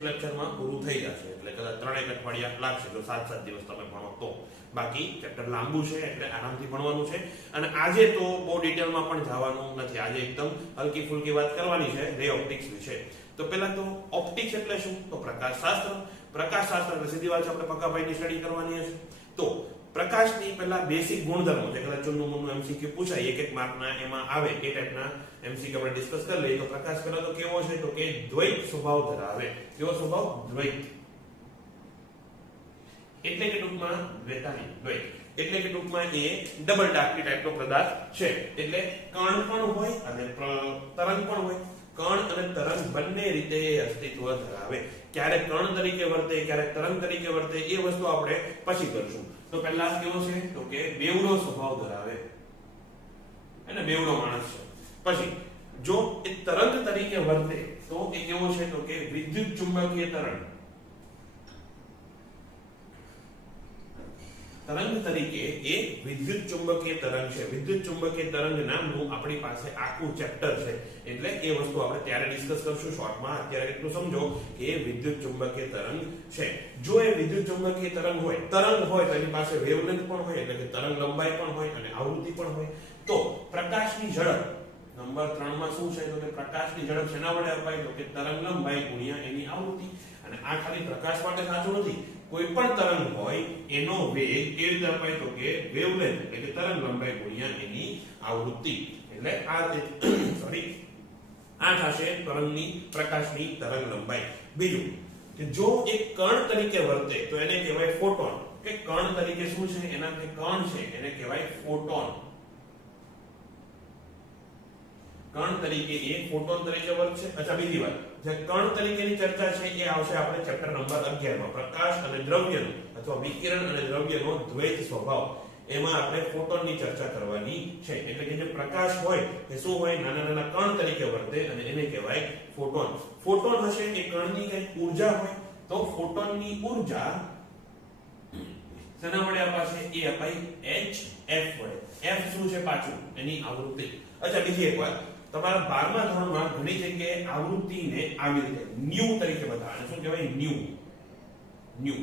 લેક્ચરમાં પૂરું થઈ જશે એટલે કદાચ 3 અઠવાડિયા લાગશે જો 7 દિવસ તમે ભણો તો બાકી ચેપ્ટર લાંબુ છે એટલે આરામથી ભણવાનું છે અને આજે તો બહુ ડિટેલમાં પણ જવાનું નથી આજે એકદમ હલકી ફુલકી વાત કરવાની છે રે ઓપ્ટિક્સ વિશે તો પહેલા તો ઓપ્ટિક્સ એટલે શું તો પ્રકાશશાસ્ત્ર એટલે સીધી વાત છે આપણે પક્કાભાઈની સ્ટડી કરવાની હશે તો પ્રકાશની પહેલા બેસિક ગુણધર્મો જે કદાચ ચૂનનું એમસીક્યુ પૂછાય એક માર્કના એમાં આવે એ ટાઈપના એમસીક્યુ આપણે ડિસ્કસ કરી લઈએ તો પ્રકાશ પહેલા તો કેવો છે તો કે દ્વૈત સ્વભાવ ધરાવે કેવો સ્વભાવ દ્વૈત એટલે કે ટૂંકમાં દ્વૈત એટલે કે ટૂંકમાં એ ડબલ ડાર્ક ટાઈપનો પદાર્થ છે એટલે કણ પણ હોય અને તરંગ પણ હોય કણ અને તરંગ બંને રીતે અસ્તિત્વ ધરાવે ક્યારેક કણ તરીકે વર્તે ક્યારેક તરંગ તરીકે વર્તે એ વસ્તુ આપણે પછી કરશું તો પહેલા કેવો છે તો કે બેવડો સ્વભાવ ધરાવે અને બેવડો માણસ છે પછી જો એ તરંગ તરીકે વર્તે તો એ કેવો છે તો કે વિદ્યુત ચુંબકીય તરંગ તરીકે એ વિદ્યુત ચુંબકીય તરંગ છે વિદ્યુત ચુંબકીય તરંગ નામનું આપણી પાસે આખું ચેપ્ટર છે એટલે એ વસ્તુ આપણે ત્યારે ડિસ્કસ કરશું શોર્ટમાં અત્યારે એટલું સમજો કે એ વિદ્યુત ચુંબકીય તરંગ છે જો એ વિદ્યુત ચુંબકીય તરંગ હોય તો એની પાસે વેવલેન્થ પણ હોય એટલે કે તરંગ લંબાઈ પણ હોય અને આવૃત્તિ પણ હોય તો પ્રકાશની ઝડપ નંબર 3 માં શું છે તો કે પ્રકાશની ઝડપ શેના વડે અપાય તો કે તરંગ લંબાઈ ગુણ્યા એની આવૃત્તિ અને આ ખાલી પ્રકાશ માટે સાચું નથી કોઈ પણ તરંગ હોય એનો વેગ કેવી રીતે અપાય તો કે વેવલેન્થ એટલે કે તરંગ લંબાઈ ગુણ્યા એની આવૃત્તિ એટલે આ થશે પ્રકાશની તરંગ લંબાઈ બીજું કે જો એક કણ તરીકે વર્તે તો એને કહેવાય ફોટોન કે કણ તરીકે શું છે એના જે કણ છે એને કહેવાય ફોટોન કણ તરીકે એ ફોટોન તરીકે વર્તશે અચ્છા બીજી વાત જે કણ તરીકેની ચર્ચા છે એ આવશે આપણે ચેપ્ટર નંબર 11 માં પ્રકાશ અને દ્રવ્યનો અથવા વિકિરણ અને દ્રવ્યનો દ્વૈત સ્વભાવ એમાં આપણે ફોટોનની ચર્ચા કરવાની છે એટલે કે જે પ્રકાશ હોય એ શું હોય નાના કણ તરીકે વર્તે અને એને કહેવાય ફોટોન હશે કે કણની કઈ ઊર્જા હોય તો ફોટોનની ઊર્જા શેના વડે અપાશે એ અપાય hf વડે f શું છે પાછું એની આવૃત્તિ અચ્છા બીજી એક વાત તમારા 12મા ધોરણમાં ઘણી જગ્યાએ આવૃત્તિને આવી રીતે ન્યુ તરીકે બતાવે શું કહેવાય ન્યુ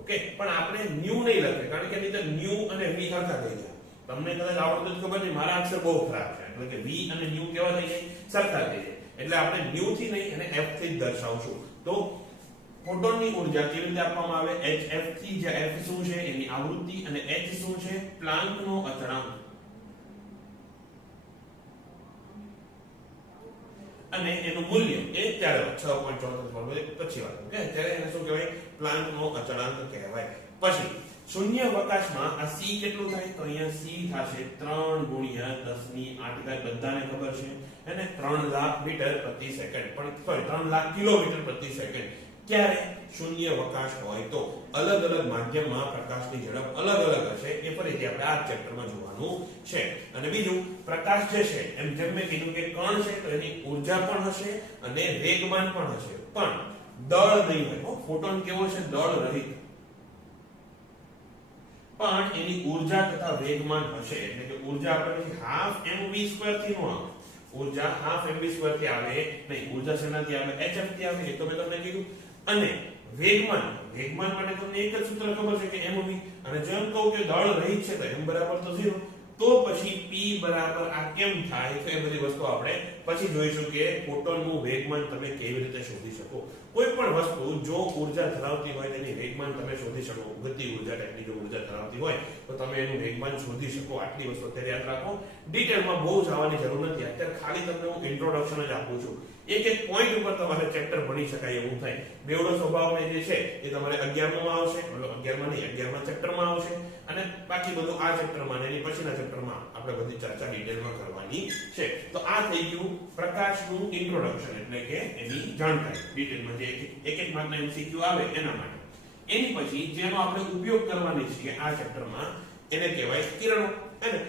ઓકે પણ આપણે ન્યુ નહીં લખે કારણ કે નહીં તો ન્યુ અને v સરખા થઈ જાય તમને કદાચ આવડતું જ ખબર નહીં મારા અક્ષર બહુ ખરાબ છે એટલે કે v અને ન્યુ કેવા થઈ જાય સરખા થઈ જાય એટલે આપણે ન્યુ થી નહીં અને f થી જ દર્શાવશું તો ફોટોનની ઊર્જા કેવી રીતે આપવામાં આવે hf થી જે f શું છે એની આવૃત્તિ અને h શું છે પ્લાન્કનો અચળાંક અને એનું મૂલ્ય એ ત્યારે 6.34 પછી વાત ઓકે ત્યારે એને શું કહેવાય પ્લાન્કનો અચળાંક કહેવાય પછી શૂન્યાવકાશમાં આ c કેટલું થાય તો અહીંયા c થશે 3 ગુણ્યા 10⁸ બધાને ખબર છે અને 3 લાખ મીટર પ્રતિ સેકન્ડ પણ સોરી 3 લાખ કિલોમીટર પ્રતિ સેકન્ડ ક્યારે શૂન્યાવકાશ હોય તો અલગ માધ્યમમાં પ્રકાશની ઝડપ અલગ હશે એ ફરીથી આપણે આ ચેપ્ટરમાં જોવાનું છે અને બીજું પ્રકાશ જે છે એમ જેમ મેં કીધું કે કણ છે તો એની ઊર્જા પણ હશે અને વેગમાન પણ હશે પણ દળ નહીં હોય ફોટોન કેવો છે દળ રહિત પણ એની ઊર્જા તથા વેગમાન હશે એટલે કે ઊર્જા આપણે હાફ mv² થી નો આવે ઊર્જા હાફ mv² થી આવે નહીં ઊર્જા શેનાથી આવે hf થી આવે એ તો મેં તમને કીધું અને વેગમાન માટે તમને એક જ સૂત્ર ખબર છે કે mv અને જેમ કહું કે દળ રહિત છે તો m બરાબર તો 0 તો પછી p બરાબર આ કેમ થાય તો એ બધી વસ્તુ આપણે પછી જોઈશું કે ફોટોનનું વેગમાન તમે કેવી રીતે શોધી શકો કોઈ પણ વસ્તુ જો ઊર્જા ધરાવતી હોય તેની વેગમાન તમે શોધી શકો ગતિ ઊર્જા ટાઈપની જો ઊર્જા ધરાવતી હોય તો તમે એનું વેગમાન શોધી શકો આટલી વસ્તુ અત્યારે યાદ રાખો ડિટેલમાં બહુ જવાની જરૂર નથી અત્યારે ખાલી તમને હું ઇન્ટ્રોડક્શન જ આપું છું એક પોઈન્ટ ઉપર તમારે ચેપ્ટર ભણી શકાય એવું થાય બેવડો સ્વભાવને જે છે એ તમારે 11માં આવશે 11માં નહીં 11મા ચેપ્ટરમાં આવશે અને બાકી બધું આ ચેપ્ટરમાં એની પછીના ચેપ્ટરમાં આપણે બધી ચર્ચા ડિટેલમાં કરવાની છે તો આ થઈ ગયું પ્રકાશનું ઇન્ટ્રોડક્શન એટલે કે એની જાણકારી ડિટેલમાં જે એક માર્કના એમસીક્યુ આવે એના માટે એની પછી જેનો આપણે ઉપયોગ કરવાની છે આ ચેપ્ટરમાં એને કહેવાય કિરણો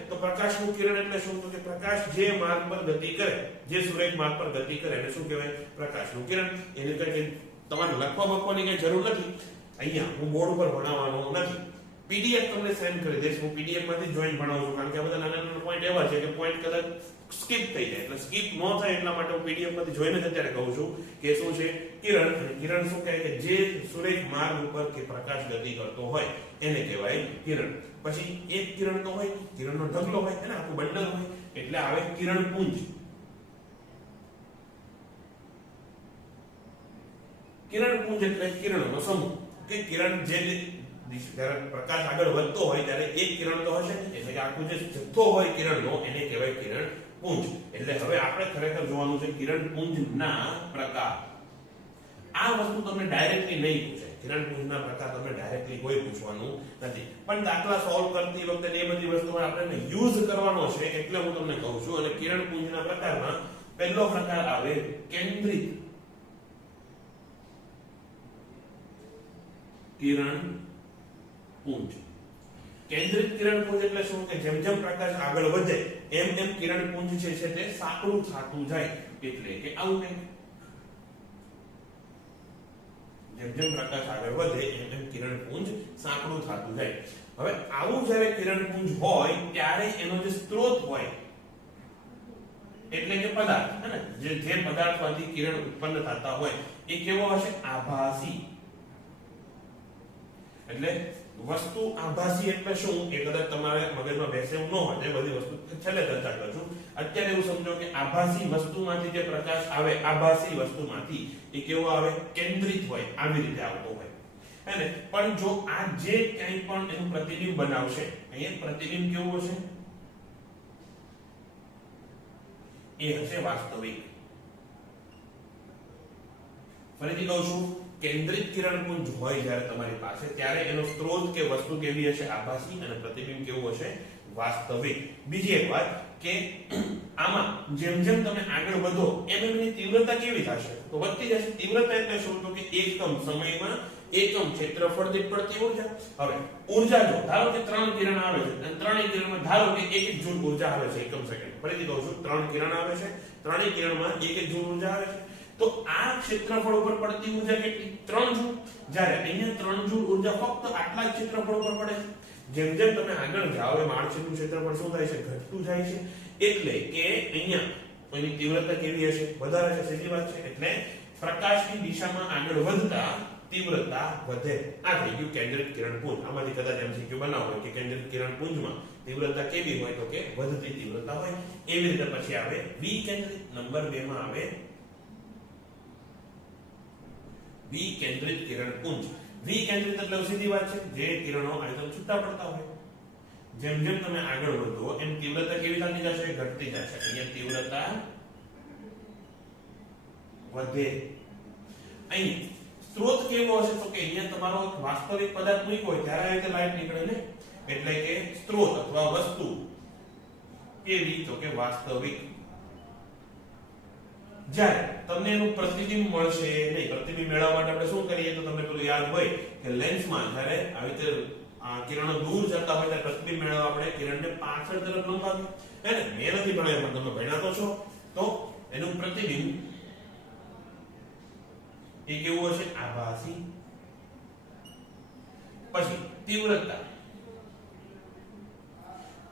તો પ્રકાશનું કિરણ એટલે શું તો કે પ્રકાશ જે માર્ગ પર ગતિ કરે જે સૂર્ય માર્ગ પર ગતિ કરે એને શું કહેવાય પ્રકાશનું કિરણ એને કઈ તમારે લખવાની કઈ જરૂર નથી અહીંયા હું બોર્ડ ઉપર ભણાવવાનો નથી પીડીએફ તમને સેન્ડ કરી દઈશ હું પીડીએફ માંથી જોઈન ભણાવું છું કારણ કે આ બધા નાના પોઈન્ટ એવા છે કે પોઈન્ટ કદાચ સ્કીપ થઈ જાય, એટલે સ્કીપ ન થાય એટલા માટે હું પીડીએફ માંથી જોઈને જ અત્યારે કહું છું કે શું છે કિરણ. કિરણ શું કહે કે જે સૂર્ય માર્ગ ઉપર કે પ્રકાશ ગતિ કરતો હોય એને કહેવાય કિરણ. પછી એક કિરણ તો હોય, કિરણનો ઢગલો હોય, એને આખું બંડલ હોય, એટલે આવે કિરણ પુંજ. કિરણ પુંજ એટલે કિરણનો સમૂહ, કે કિરણ જે જ્યારે પ્રકાશ આગળ વધતો હોય ત્યારે એક કિરણ તો હશે, એટલે કે આખું જે જથ્થો હોય કિરણનો એને કહેવાય કિરણ પુંજ. એટલે હવે આપણે ખરેખર જોવાનું છે કિરણ પુંજના પ્રકાર. આ વસ્તુ તમને ડાયરેક્ટલી નહીં પૂછે, કિરણ પુંજના પ્રકાર તમને ડાયરેક્ટલી કોઈ પૂછવાનું નથી, પણ દાખલા સોલ્વ કરતી વખતે એ બધી વસ્તુઓ આપણે યુઝ કરવાનો છે, એટલે હું તમને કહું છું. અને કિરણ પુંજના પ્રકારમાં પહેલો પ્રકાર આવે કેન્દ્રિત કિરણ પુંજ. કેન્દ્રિત કિરણ પુંજ એટલે શું કે જેમ જેમ પ્રકાશ આગળ વધે એમ એમ કિરણ પુંજ છે તે સાંકડું થતું જાય, એટલે કે આવું કંઈક. જેમ જેમ પ્રકાશ આગળ વધે એમ એમ કિરણ પુંજ સાંકડું થતું જાય. હવે આવું જ્યારે કિરણ પુંજ હોય ત્યારે એનો જે સ્ત્રોત હોય એટલે કે પદાર્થ, હે ને, જે પદાર્થમાંથી કિરણ ઉત્પન્ન થતા હોય એ કેવો હશે? આભાસી. એટલે વસ્તુ આભાસી એટલે શું એ કદાચ તમારે મગજમાં બેસે એવું ન હોય, એ બધી વસ્તુ છેલ્લે ચર્ચા કરશું. અત્યારે એવું સમજો કે આભાસી વસ્તુમાંથી જે પ્રકાશ આવે, આભાસી વસ્તુમાંથી એ કેવો આવે? કેન્દ્રિત હોય, આવી રીતે આવતો હોય, હે ને. પણ જો આ જે કંઈ પણ એનું પ્રતિબિંબ બનાવશે, અહીંયા પ્રતિબિંબ કેવું હશે? એ હશે વાસ્તવિક. ફરીથી કહું છું, કેન્દ્રિત કિરણ પુંજ હોય જ્યારે તમારી પાસે, ત્યારે એનો સ્ત્રોત કે વસ્તુ કેવી હશે? આભાસી, અને પ્રતિબિંબ કેવું હશે? વાસ્તવિક. બીજી એક વાત કે આમાં જેમ જેમ તમે આગળ વધો એમ એમની તીવ્રતા કેવી થશે? તો વધતી જશે. તીવ્રતા એટલે શું? તો કે એકમ સમયમાં એકમ ક્ષેત્રફળ દીઠ પડતી ઉર્જા. હવે ઉર્જા જો ધારો કે 3 કિરણ આવે છે અને ત્રણેય કિરણમાં ધારો કે 1 જૂલ ઉર્જા આવે છે એકમ સેકન્ડ. ફરીથી કહું છું, 3 કિરણ આવે છે, ત્રણેય કિરણમાં 1 જૂલ ઉર્જા આવે છે. તો આ ક્ષેત્રફળ ઉપર પડતી ઉર્જા કેટલી? 3 જૂલ. જ્યારે અહીંયા 3 જૂલ ઉર્જા ફક્ત આટલા જ ક્ષેત્રફળ ઉપર પડે છે. જેમ જેમ તમે આગળ જાઓ એમ આડછેદનું ક્ષેત્રફળ શું થાય છે? ઘટતું જાય છે. એટલે કે અહીંયા એની તીવ્રતા કેવી હશે? વધારે છે. સીધી વાત છે. એટલે પ્રકાશની દિશામાં આગળ વધતા તીવ્રતા વધે. આ થઈ ગયું કેન્દ્રિત કિરણ પુંજ. આમાંથી કદાચ એમસીક્યુ બનાવો હોય કે કેન્દ્રિત કિરણ પુંજમાં તીવ્રતા કેવી હોય? તો કે વધતી તીવ્રતા હોય. એવી રીતે પછી આવે વિકેન્દ્રિત. નંબર 2 માં આવે વિકેન્દ્રિત કિરણ પુંજ. વિકેન્દ્રિત એટલે સીધી વાત છે, જે કિરણો આયતન છૂટા પડતા હોય. જેમ જેમ તમે આગળ વધો એમ તીવ્રતા કેવી થતી જશે? ઘટતી જશે. અહીંયા તીવ્રતા વધે. અહીં સ્ત્રોત કેવો હશે? તો કે અહીંયા તમારો વાસ્તવિક પદાર્થ મૂક્યો હોય ત્યારે આ રીતે લાઈટ નીકળે ને, એટલે કે સ્ત્રોત અથવા વસ્તુ કેવી? તો કે વાસ્તવિક. જ્યારે તમને એનું પ્રતિબિંબ મળશે નહીં, પ્રતિબિંબ મેળવવા માટે આપણે શું કરીએ? તો તમને પેલું યાદ હોય કે લેન્સમાં જ્યારે આવી રીતે કિરણો દૂર જતા હોય ત્યારે પ્રતિબિંબ મેળવવા આપણે કિરણને પાછળ તરફ લંબાવીએ, હે ને. મેં નથી ભણાવ્યું પણ તમે ભણ્યા તો છો. તો એનું પ્રતિબિંબ એ કેવું હશે? આભાસી. પછી તીવ્રતા.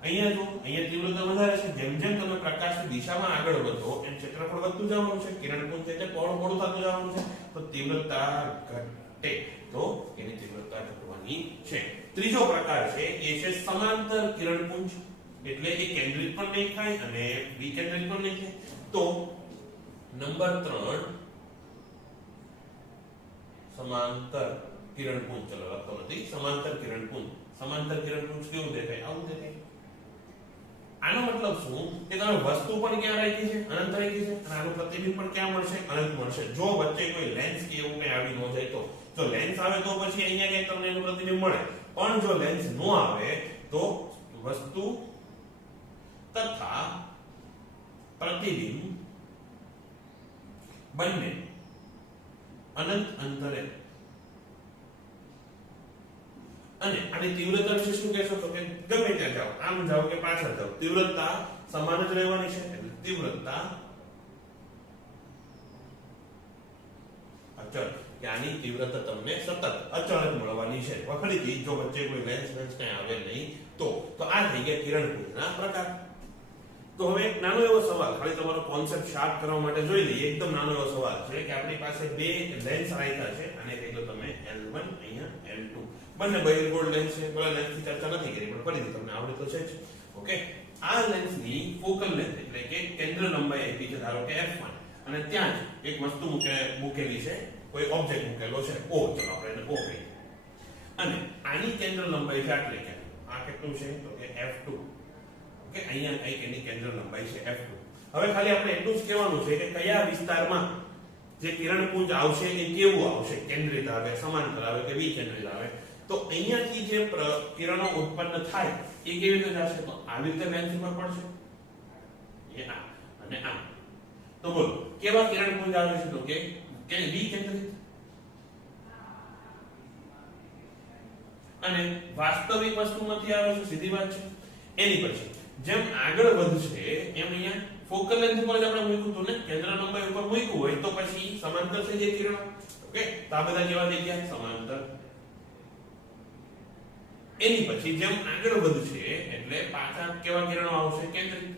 અહીંયા જો અહીંયા તીવ્રતા વધારે છે. જેમ જેમ તમે પ્રકાશની દિશામાં આગળ વધો એમ ક્ષેત્રફળ વધતું જવાનું છે. કિરણ પુંજ એટલે પહોળું પહોળું થતું જવાનું છે. તો તીવ્રતા ઘટે, તો એની તીવ્રતા ઘટવાની છે. ત્રીજો પ્રકાર છે એ છે સમાંતર કિરણ પુંજ. એટલે એ કેન્દ્રિત પણ નહીં થાય અને વિકેન્દ્રિત પણ નહીં થાય. તો નંબર 3 સમાંતર કિરણ પુંજ. ચલો લખતો નથી. સમાંતર કિરણ પુંજ. સમાંતર કિરણ પુંજ કેવું દેખાય? આવું દેખાય. આનો મતલબ શું કે તમે વસ્તુ પણ ક્યાં રાખી છે? અનંત રાખી છે. અને આનું પ્રતિબિંબ પણ ક્યાં મળશે? અનંત મળશે. જો વચ્ચે કોઈ લેન્સ કે એવું કઈ આવી ન જાય તો. જો લેન્સ આવે તો પછી અહીંયા ક્યાંક તમને એનું પ્રતિબિંબ મળે. પણ જો લેન્સ ન આવે તો વસ્તુ તથા પ્રતિબિંબ બંને અનંત અંતરે. અને આની તીવ્રતા વિશે શું કહેશો? તો કે ગમે ત્યાં જાઓ, આમ જાઓ કે પાછળ જાઓ, તીવ્રતા સમાન જ રહેવાની છે. એટલે તીવ્રતા અચળ, કે આની તીવ્રતા તમને સતત અચળ જ મળવાની છે. ફરીથી જો વચ્ચે કોઈ લેન્સ કઈ આવે નહીં તો આ થઈ ગયા કિરણ પુંજના પ્રકાર. તો હવે એક નાનો એવો સવાલ, ખાલી તમારો કોન્સેપ્ટ શાર્પ કરવા માટે જોઈ લઈએ. એકદમ નાનો એવો સવાલ છે કે આપણી પાસે બે લેન્સ રાખ્યા છે, અને કહી દો તમે L1 અહીંયા L2, બંને બહિર્ગોળ લેન્સ છે. પેલા લેન્સની ચર્ચા નથી કરી પણ ફરીથી તમને આવડે તો છે જ. ઓકે, આ લેન્સની ફોકલ લેન્થ એટલે કે કેન્દ્ર લંબાઈ આપી છે ધારો કે f1, અને ત્યાં જ એક વસ્તુ મૂકેલી છે, કોઈ ઓબ્જેક્ટ મૂકેલો છે O, ચલો આપણે એને O કહીએ, અને આની કેન્દ્ર લંબાઈ છે આટલી કે આ કેટલું છે તો કે f2. ઓકે, અહીંયા કઈક એની કેન્દ્ર લંબાઈ છે f2. હવે ખાલી આપણે એટલું જ કહેવાનું છે કે કયા વિસ્તારમાં જે કિરણપુંજ આવશે એ કેવું આવશે, કેન્દ્રિત આવે, સમાંતર આવે કે વિકેન્દ્રિત આવે. તો અહીંયાથી જે કિરણો ઉત્પન્ન થાય એ કેવી રીતે જશે, તો આવી રીતે લેન્સ ઉપર પડશે, એ આ અને આ. તો બોલો કેવા કિરણપુંજ આવે છે, તો કે વિકેન્દ્રિત. અને વાસ્તવિક વસ્તુમાંથી આવે છે, સીધી વાત છે. એની પછી જેમ આગળ વધશે એમ અહીંયા ફોકલ લેન્થ ઉપર જ આપણે મૂક્યું હતું ને, કેન્દ્ર લંબાઈ ઉપર મૂક્યું હોય તો પછી સમાંતર થઈ જાય કિરણો. ઓકે, તો આ બધા કેવા થઈ ગયા, સમાંતર. એની પછી જેમ આગળ વધશે એટલે પાછા કેવા કિરણો આવશે, કેન્દ્રિત.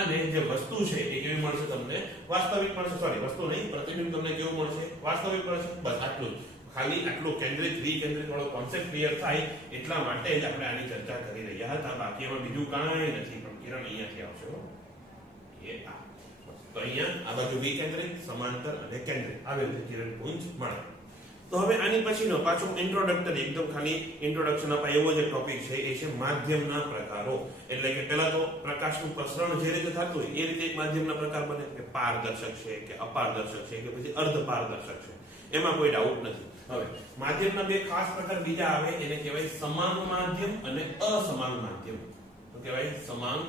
અને જે વસ્તુ છે એ કેવી મળશે તમને, વાસ્તવિક મળશે. સોરી, વસ્તુ નહીં, પ્રતિબિંબ તમને કેવું મળશે, વાસ્તવિક મળશે. બસ આટલું જ, ખાલી આટલું કેન્દ્રિત વિકેન્દ્રિત વાળો કોન્સેપ્ટ ક્લિયર થાય એટલા માટે જ આપણે આની ચર્ચા કરી રહ્યા હતા. બાકી એમાં બીજું કાંઈ નથી, પણ કિરણ અહીંયાથી આવશે એ આ. તો અહીંયા આ બાજુ વિકેન્દ્રિત, સમાંતર અને કેન્દ્રિત આવી રીતે કિરણપુંજ મળે. તો હવે આની પછીનો પાછો ઇન્ટ્રોડક્ટરી, એકદમ ખાલી ઇન્ટ્રોડક્શન અપાય એવો જે ટોપિક છે એ છે માધ્યમના પ્રકારો. એટલે કે પહેલા તો પ્રકાશનું પ્રસરણ જે રીતે થતું હોય એ રીતે એક માધ્યમના પ્રકાર બને, કે પારદર્શક છે કે અપારદર્શક છે કે પછી અર્ધપારદર્શક છે, એમાં કોઈ ડાઉટ નથી. હવે માધ્યમના બે ખાસ પ્રકાર બીજા આવે, એને કહેવાય સમાંગ માધ્યમ અને અસમાંગ માધ્યમ. તો કહેવાય સમાંગ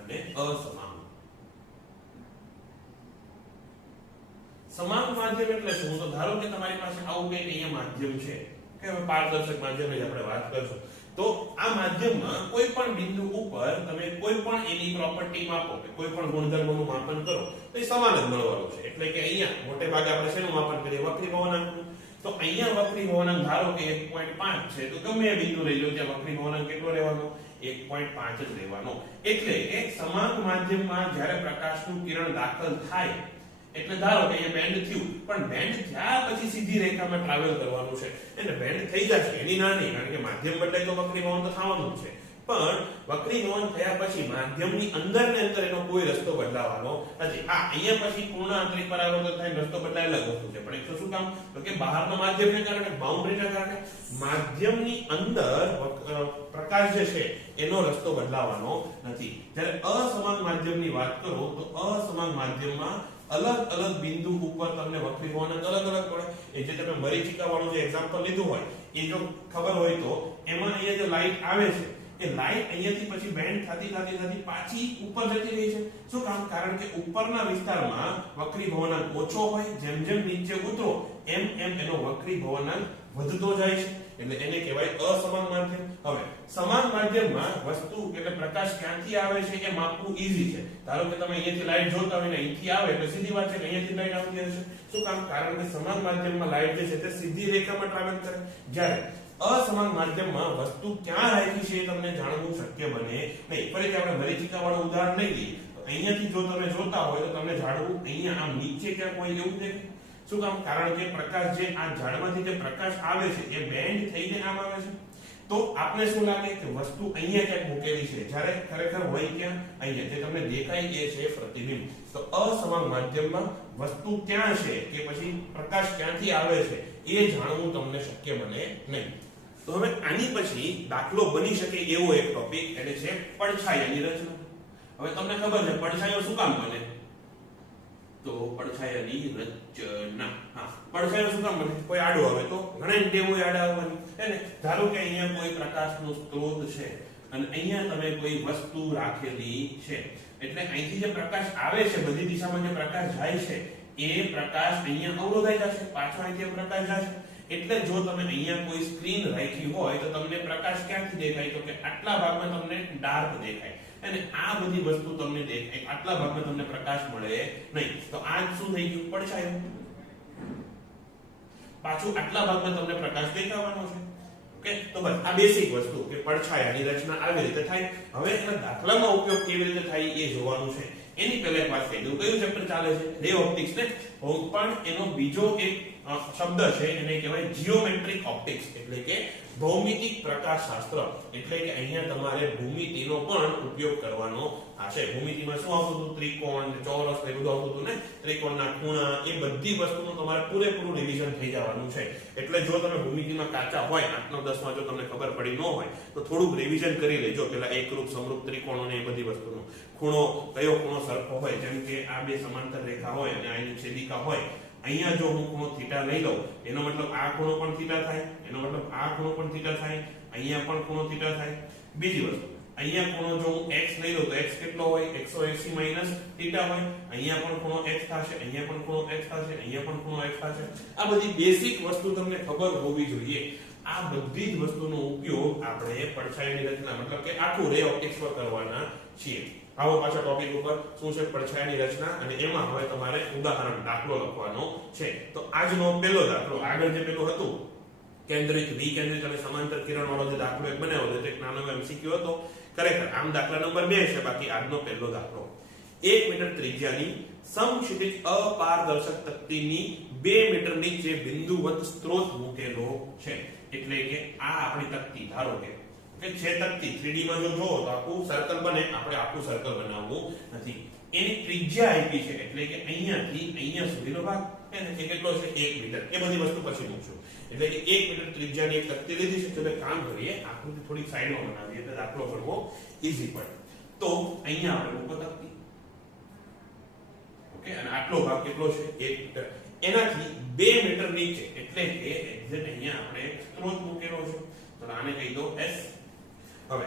અને અસમાંગ. સમાંગ માધ્યમ એટલે શું, તો ધારો કે તમારી પાસે આવું કંઈક અહીંયા માધ્યમ છે, કે હવે પારદર્શક માધ્યમની આપણે વાત કરશું. તો આ માધ્યમમાં કોઈ પણ બિંદુ ઉપર તમે કોઈ પણ એની પ્રોપર્ટી માપો કે કોઈ પણ ગુણધર્મનું માપન કરો તો એ સમાન જ મળવાનું છે. એટલે કે અહીંયા મોટે ભાગે આપણે શેનું માપન કરીએ, વક્રીભવનાંકનું. તો અહીંયા વક્રીભવનાંક ધારો કે 1.5 છે, તો ગમે એ બિંદુ લઈ લો ત્યાં વક્રીભવનાંક કેટલો રહેવાનો, 1.5 જ રહેવાનો. એટલે કે સમાંગ માધ્યમમાં જ્યારે પ્રકાશનું કિરણ દાખલ થાય એટલે ધારો કે અહીંયા બેન્ડ થયું, પણ બેન્ડ થયા પછી સીધી રેખામાં ટ્રાવેલ કરવાનું છે. એટલે બેન્ડ થઈ જશે એની નાની, કારણ કે માધ્યમ બદલાય તો વક્રીભવન તો થવાનું જ છે. પણ વક્રીભવન થયા પછી માધ્યમની અંદર ને અંદર એનો કોઈ રસ્તો બદલાવાનો નથી. હા, અહીંયા પછી પૂર્ણ આંતરિક પરાવર્તન થાય, રસ્તો બદલાય અલગ વસ્તુ છે, પણ એક તો શું કામ, તો કે બહારના માધ્યમને કારણે, બાઉન્ડ્રીના કારણે માધ્યમની અંદર પ્રકાશ જે છે એનો રસ્તો બદલાવાનો નથી. જ્યારે અસમાંગ માધ્યમની વાત કરો તો અસમાંગ માધ્યમમાં અલગ અલગ બિંદુ ઉપર તમને વક્રીભવનાંક અલગ અલગ પડે. એ જે તમે મરીચિકા વાળું જે એક્ઝામ્પલ લીધું હોય એ જો ખબર હોય તો એમાં અહીંયા જે લાઈટ આવે છે એ લાઈટ અહીંયાથી પછી બેન્ડ થતી પાછી ઉપર જતી રહી છે. શું કામ, કારણ કે ઉપરના વિસ્તારમાં વક્રીભવનાંક ઓછો હોય, જેમ જેમ નીચે ઉતરો એમ એમ એનો વક્રીભવનાંક વધતો જાય છે. એટલે એને કહેવાય અસમાંગ માધ્યમ. હવે સમાન માધ્યમમાં વસ્તુ એટલે પ્રકાશ ક્યાંથી આવે છે એ માપવું ઈઝી છે. ધારો કે તમે અહીંયાથી લાઈટ જોતા હોય ને અહીંથી આવે એટલે સીધી વાત છે કે અહીંયાથી લાઈટ આવતી હશે. શું કામ, કારણ કે સમાન માધ્યમમાં લાઈટ જે છે તે સીધી રેખામાં ટ્રાવેલ કરે. જ્યારે અસમાંગ માધ્યમમાં વસ્તુ ક્યાં રાખી છે એ તમને જાણવું શક્ય બને નહીં. ફરીથી આપણે મરીચિકા વાળું ઉદાહરણ લઈ લઈએ. અહીંયાથી જો તમે જોતા હોય તો તમને જાણવું અહીંયા આમ નીચે ક્યાંક હોય એવું દેખાય. શું કામ, કારણ કે પ્રકાશ જે આ ઝાડમાંથી જે પ્રકાશ આવે છે એ બેન્ડ થઈને આમ આવે છે. તો આપને શું લાગે કે વસ્તુ અહીંયા ક્યાંક મૂકેલી છે, જ્યારે ખરેખર હોય ક્યાં, અહીંયા. જે તમને દેખાય એ છે પ્રતિબિંબ. તો અસમાંગ માધ્યમમાં વસ્તુ ક્યાં છે કે પછી પ્રકાશ ક્યાંથી આવે છે એ જાણવું તમને શક્ય બને નહીં. તો હવે આની પછી દાખલો બની શકે એવો એક ટોપિક એટલે છે પડછાયાની રચના. હવે તમને ખબર છે પડછાયો શું કામ બને, તો પડછાયાની રચના. હા, પડછાયો શું કામ બને, કોઈ આડો આવે તો ઘણા ટેવ હોય આડા આવવાની. એને ધારો કે અહીંયા કોઈ પ્રકાશનો સ્ત્રોત છે અને અહીંયા તમે કોઈ વસ્તુ રાખેલી છે, એટલે અહીંથી જે પ્રકાશ આવે છે, બધી દિશામાં જે પ્રકાશ જાય છે એ પ્રકાશ અહીંયા અવરોધાઈ જશે, પાછો અહીંથી પ્રકાશ જશે. એટલે જો તમે અહીંયા કોઈ સ્ક્રીન રાખી હોય તો તમને પ્રકાશ ક્યાંથી દેખાય, તો કે આટલા ભાગમાં તમને ડાર્ક દેખાય અને આ બધી વસ્તુ તમને દેખાય, આટલા ભાગમાં તમને પ્રકાશ મળે નહીં. તો આ શું થઈ ગયું, પડછાયો. પાછું આટલા ભાગમાં તમને પ્રકાશ દેખાવાનો છે. ઓકે, તો બસ આ બેસિક વસ્તુ કે પડછાયાની રચના આવી રીતે થાય. હવે એના દાખલામાં ઉપયોગ કેવી રીતે થાય એ જોવાનું છે. એની પહેલા એક વાત કહી દઉં, કયું ચેપ્ટર ચાલે છે? રે ઓપ્ટિક્સ ને. પણ એનો બીજો એક શબ્દ છે એને કહેવાય જીઓમેટ્રિક ઓપ્ટિક્સ, એટલે કે ભૌમિતિક પ્રકાશશાસ્ત્ર. એટલે કે અહીંયા તમારે ભૂમિતિનો પણ ઉપયોગ કરવાનો હશે. ભૂમિતિમાં શું આવતું હતું? ત્રિકોણ, ચોરસ ને બધું આવતું હતું ને, ત્રિકોણના ખૂણા, એ બધી વસ્તુનું તમારે પૂરેપૂરું રિવિઝન થઈ જવાનું છે. એટલે જો તમે ભૂમિતિમાં કાચા હોય 8 9 10 માં જો તમને ખબર પડી ન હોય તો થોડુંક રિવિઝન કરી લેજો પેલા એકરૂપ સમરૂપ ત્રિકોણો ને એ બધી વસ્તુનું. ખૂણો, કયો ખૂણો સરખો હોય, જેમ કે આ બે સમાંતર રેખા હોય અને આની છેદિકા હોય. અહીંયા જો હું ખૂણો થીટા લઈ લઉં એનો મતલબ આ ખૂણો પણ થીટા થાય, એનો મતલબ આ ખૂણો પણ થીટા થાય, અહીંયા પણ ખૂણો થીટા થાય. બીજી વસ્તુ, અહીંયા ખૂણો જો હું x લઈ લઉં તો x કેટલો હોય? 180 માઈનસ થીટા હોય. અહીંયા પણ ખૂણો x થશે, અહીંયા પણ ખૂણો x થશે, અહીંયા પણ ખૂણો x થશે. આ બધી બેસિક વસ્તુ તમને ખબર હોવી જોઈએ. આ બધી જ વસ્તુનો ઉપયોગ આપણે પડછાયાની રચના મતલબ કે આખું રે ઓપ્ટિક્સ પર કરવાના છીએ. આવો પાછા ટોપિક ઉપર શું છે? પડછાયાની રચના. અને એમાં હવે તમારે ઉદાહરણ દાખલો લખવાનો છે. તો આજનો પહેલો દાખલો, આગળ જે પેલું હતું કેન્દ્રિત, વિકેન્દ્રિત અને સમાંતર કિરણ વાળો જે દાખલો એક બનાવ્યો હતો, એક નાનો MCQ હતો. ખરેખર આમ દાખલા નંબર 2 છે, બાકી આજનો પહેલો દાખલો. 1 મીટર ત્રિજ્યાની સમક્ષિતિજ અપારદર્શક તકતીની 2 મીટર નીચે બિંદુવત સ્ત્રોત મૂકેલો છે. એટલે કે આ આપણી તકતી, ધારો કે છે તકતી 3D માં જો જોવો તો આખું સર્કલ બને, આપણે આખું સર્કલ બનાવવું નથી. એની ત્રિજ્યા આપી છે, એટલે કે અહીંયાથી અહીંયા સુધીનો ભાગ એ કેટલો છે? 1 મીટર. એ બધી વસ્તુ પછી મૂકશું. એટલે કે 1 મીટર ત્રિજ્યાની એક તકતી લીધી છે. તો કામ કરીએ, આકૃતિ થોડી સાઈડમાં બનાવીએ એટલે દાખલો કરવો ઈઝી પડે. તો અહીંયા આપણે મૂકો તકતી, ઓકે, અને આટલો ભાગ કેટલો છે? 1 મીટર. એનાથી 2 મીટર નીચે, એટલે કે એક્ઝેક્ટ અહીંયા આપણે એક સ્ત્રોત મૂકેલો છે. તો આને કહી દો S. હવે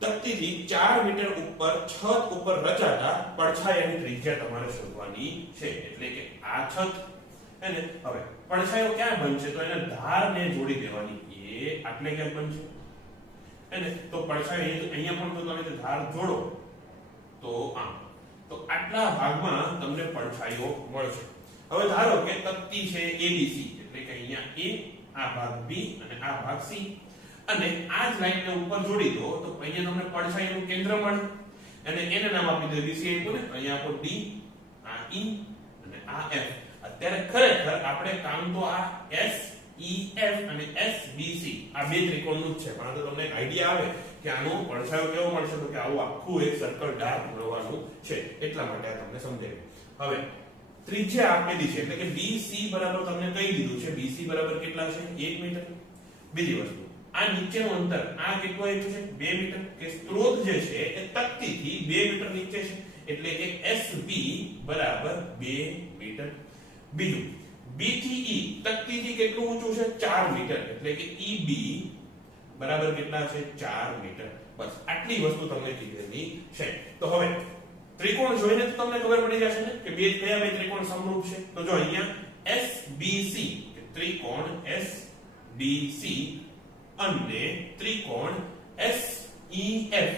તકતીથી 4 મીટર ઉપર છત ઉપર રચાતા પડછાયાની ત્રિજ્યા તમારે શોધવાની છે. એટલે કે આ છત અને હવે પડછાયો ક્યાં બનશે? તો એને ધારને જોડી દેવાની. એ આટલે ક્યાં બનશે? અને તો પડછાયો અહીંયા પણ તો તમે ધાર જોડો તો આમ, તો આટલા ભાગમાં તમને પડછાયો મળશે. હવે ધારો કે તકતી છે ABC, એટલે કે અહીંયા A, આ ભાગ B અને આ ભાગ C, અને આ જ લાઈનને ઉપર જોડી દો તો અહીંયા તમને પડછાયાનું કેન્દ્ર મળે. અને એને નામ આપી દો BC આપ્યું ને, અહીંયા આપો D, આ E અને આ F. અત્યારે ખરેખર આપણે કામ તો આ SEF અને SBC આ બે ત્રિકોણનું જ છે, પરંતુ તમને એક આઈડિયા આવે કે આનો પડછાયો કેવો મળશે, તો કે આવું આખું એક સર્કલ ડાર્ક મળવાનું છે. એટલા માટે આ તમને સમજાવ્યું. હવે ત્રિજ્યા આપેલી છે, એટલે કે BC બરાબર તમને કહી દીધું છે. BC બરાબર કેટલા છે? 1 મીટર. બીજી વસ્તુ, આ નીચેનું અંતર આ કેટલું આવ્યું છે? 2 મીટર. કે સ્ત્રોત જે છે એ તકતીથી 2 મીટર નીચે છે, એટલે કે SB બરાબર 2 મીટર. બીજું, B થી E તકતીથી કેટલું ઊંચું છે? 4 મીટર, એટલે કે EB બરાબર કેટલા છે? 4 મીટર. બસ આટલી વસ્તુ તમને કીધેલી છે. તો હવે ત્રિકોણ જોઈને તો તમને ખબર પડી જશે ને કે કયા બે ત્રિકોણ સમરૂપ છે. તો જો અહીંયા SBC, ત્રિકોણ SBC અને ત્રિકોણ SEF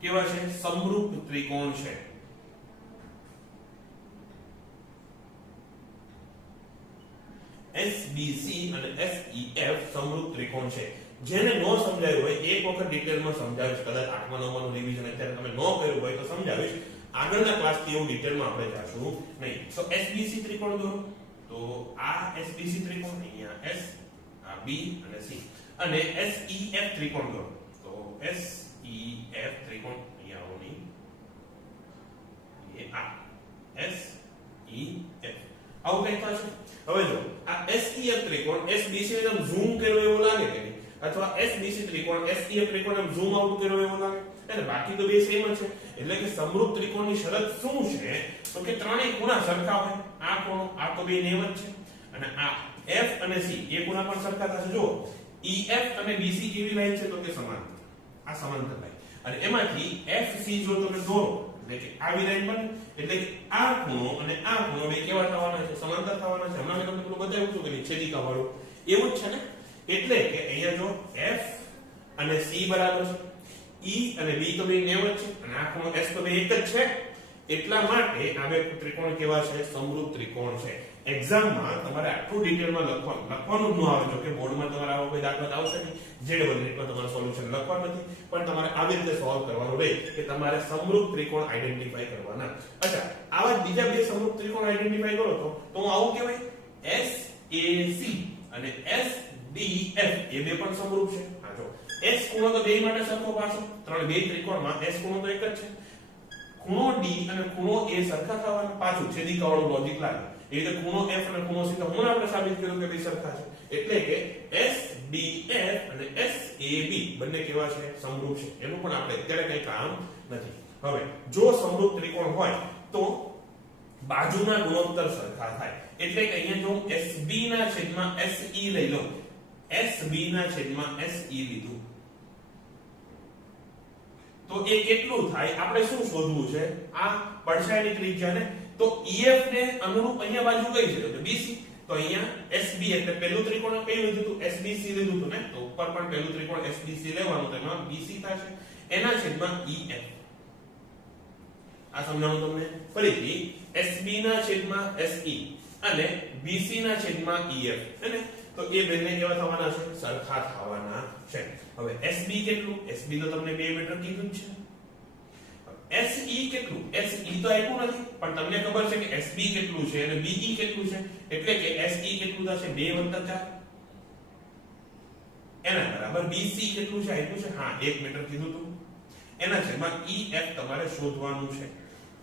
કેવા છે? સમરૂપ ત્રિકોણ છે. SBC અને SEF સમરૂપ ત્રિકોણ છે. જેને નો સમજાયું હોય એક વખત ડિટેલમાં સમજાવીશ, કદાચ 8મા 9મા નું રિવિઝન અત્યારે તમે નો કર્યું હોય તો સમજાવીશ. આગળના ક્લાસથી એવું ડિટેલમાં આપણે જાશું નહીં. તો SBC ત્રિકોણ દોરો. તો આ SBC ત્રિકોણ, અહીંયા S, આ B અને C, અને SEF ત્રિકોણ દોરો. તો SEF ત્રિકોણ અહીંયા આવો નહીં, એ આ SEF આવું કઈ થશે. હવે જો આ SEF ત્રિકોણ SBC ને ઝૂમ કર્યો એવું લાગે કે નહીં, અથવા SBC ત્રિકોણ SEF ત્રિકોણ એમ ઝૂમ આઉટ કર્યો એવું લાગે, અને બાકી તો બે સેમ જ છે. એટલે કે સમરૂપ ત્રિકોણની શરત શું છે? તો કે ત્રણેય ખૂણા સરખા હોય. આ ખૂણો, આ તો બે નેમ જ છે, અને આ F અને C એ ખૂણા પણ સરખા થશે. જો EF અને BC કેવી લાઈન છે? તો કે સમાંતર. આ સમાંતર લાઈન, અને એમાંથી FC જો તમે દોરો એટલે કે આવી લાઈન બને, એટલે કે આ ખૂણો અને આ ખૂણો બે કેવા થવાના છે? સમાંતર થવાના છે. હમણાં મેં તમને પેલું બતાવ્યું હતું કે છેદિકા વાળું એવું જ છે ને. એટલે કે અહીંયા જો F અને C બરાબર છે, E અને B તો બે નેમ જ છે, અને આ ખૂણો S તો બે એક જ છે. એટલા માટે આ બે ત્રિકોણ કેવા છે? સમરૂપ ત્રિકોણ છે. એક્ઝામમાં તમારે આટલું ડિટેલમાં લખવાનું જ ન આવે. જો કે બોર્ડમાં તમારે આવો કોઈ દાખલો આવશે નહીં, Z1 તમારે સોલ્યુશન લખવાનું નથી, પણ તમારે આવી રીતે સોલ્વ કરવાનું રહે કે તમારે સમરૂપ ત્રિકોણ આઈડેન્ટિફાઈ કરવાના. અચ્છા, આવા બીજા બે સમરૂપ ત્રિકોણ આઈડેન્ટિફાઈ કરો તો આવું કહેવાય SAC અને SDF એ બે પણ સમરૂપ છે. હા જો S ખૂણો તો બે માટે સરખો પાછો, ત્રણ બે ત્રિકોણમાં S ખૂણો તો એક જ છે. ખૂણો D અને ખૂણો A સરખા થવાના, પાછું છેદિકાવાળું લોજિક લાગે. એ રીતે ખૂણો F અને ખૂણો C તો હું આપણે સાબિત કર્યું કે બે સરખા છે, એટલે કે SDF અને SAB બંને કેવા છે? સમરૂપ છે. એનું પણ આપણે અત્યારે કઈ કામ નથી. હવે જો સમરૂપ ત્રિકોણ હોય તો બાજુના ગુણોત્તર સરખા થાય. એટલે કે અહીંયા જો SB ના છેદમાં SE લઈ લો, SB ના છેદમાં SE લીધું તો એ કેટલું થાય? આપણે શું શોધવું છે? આ પડછાયાની ત્રિજ્યા ને. તો EF ને અનુરૂપ અહીંયા બાજુ કઈ છે? તો BC. તો અહીંયા SB એટલે પહેલું ત્રિકોણ કયું લીધું હતું? SBC લીધું હતું ને. તો ઉપર પણ પહેલું ત્રિકોણ SBC લેવાનું, તો એમાં BC થશે, એના છેદમાં EF. આ સમજાવું તમને ફરીથી. SB ના છેદમાં SE અને BC ના છેદમાં EF, હે તો એ બંને કેવા થવાના છે? સરખા થવાના છે. હવે SB કેટલું? SB તો તમને 2 મીટર કીધું જ છે. SE કેટલું? SE તો આપ્યું નથી, પણ તમને ખબર છે કે SB કેટલું છે અને BE કેટલું છે, એટલે કે SE કેટલું થશે? 2 + 4 એના બરાબર BC કેટલું છે? આપ્યું છે, હા 1 મીટર કીધું હતું. એના છેદમાં EF તમારે શોધવાનું છે.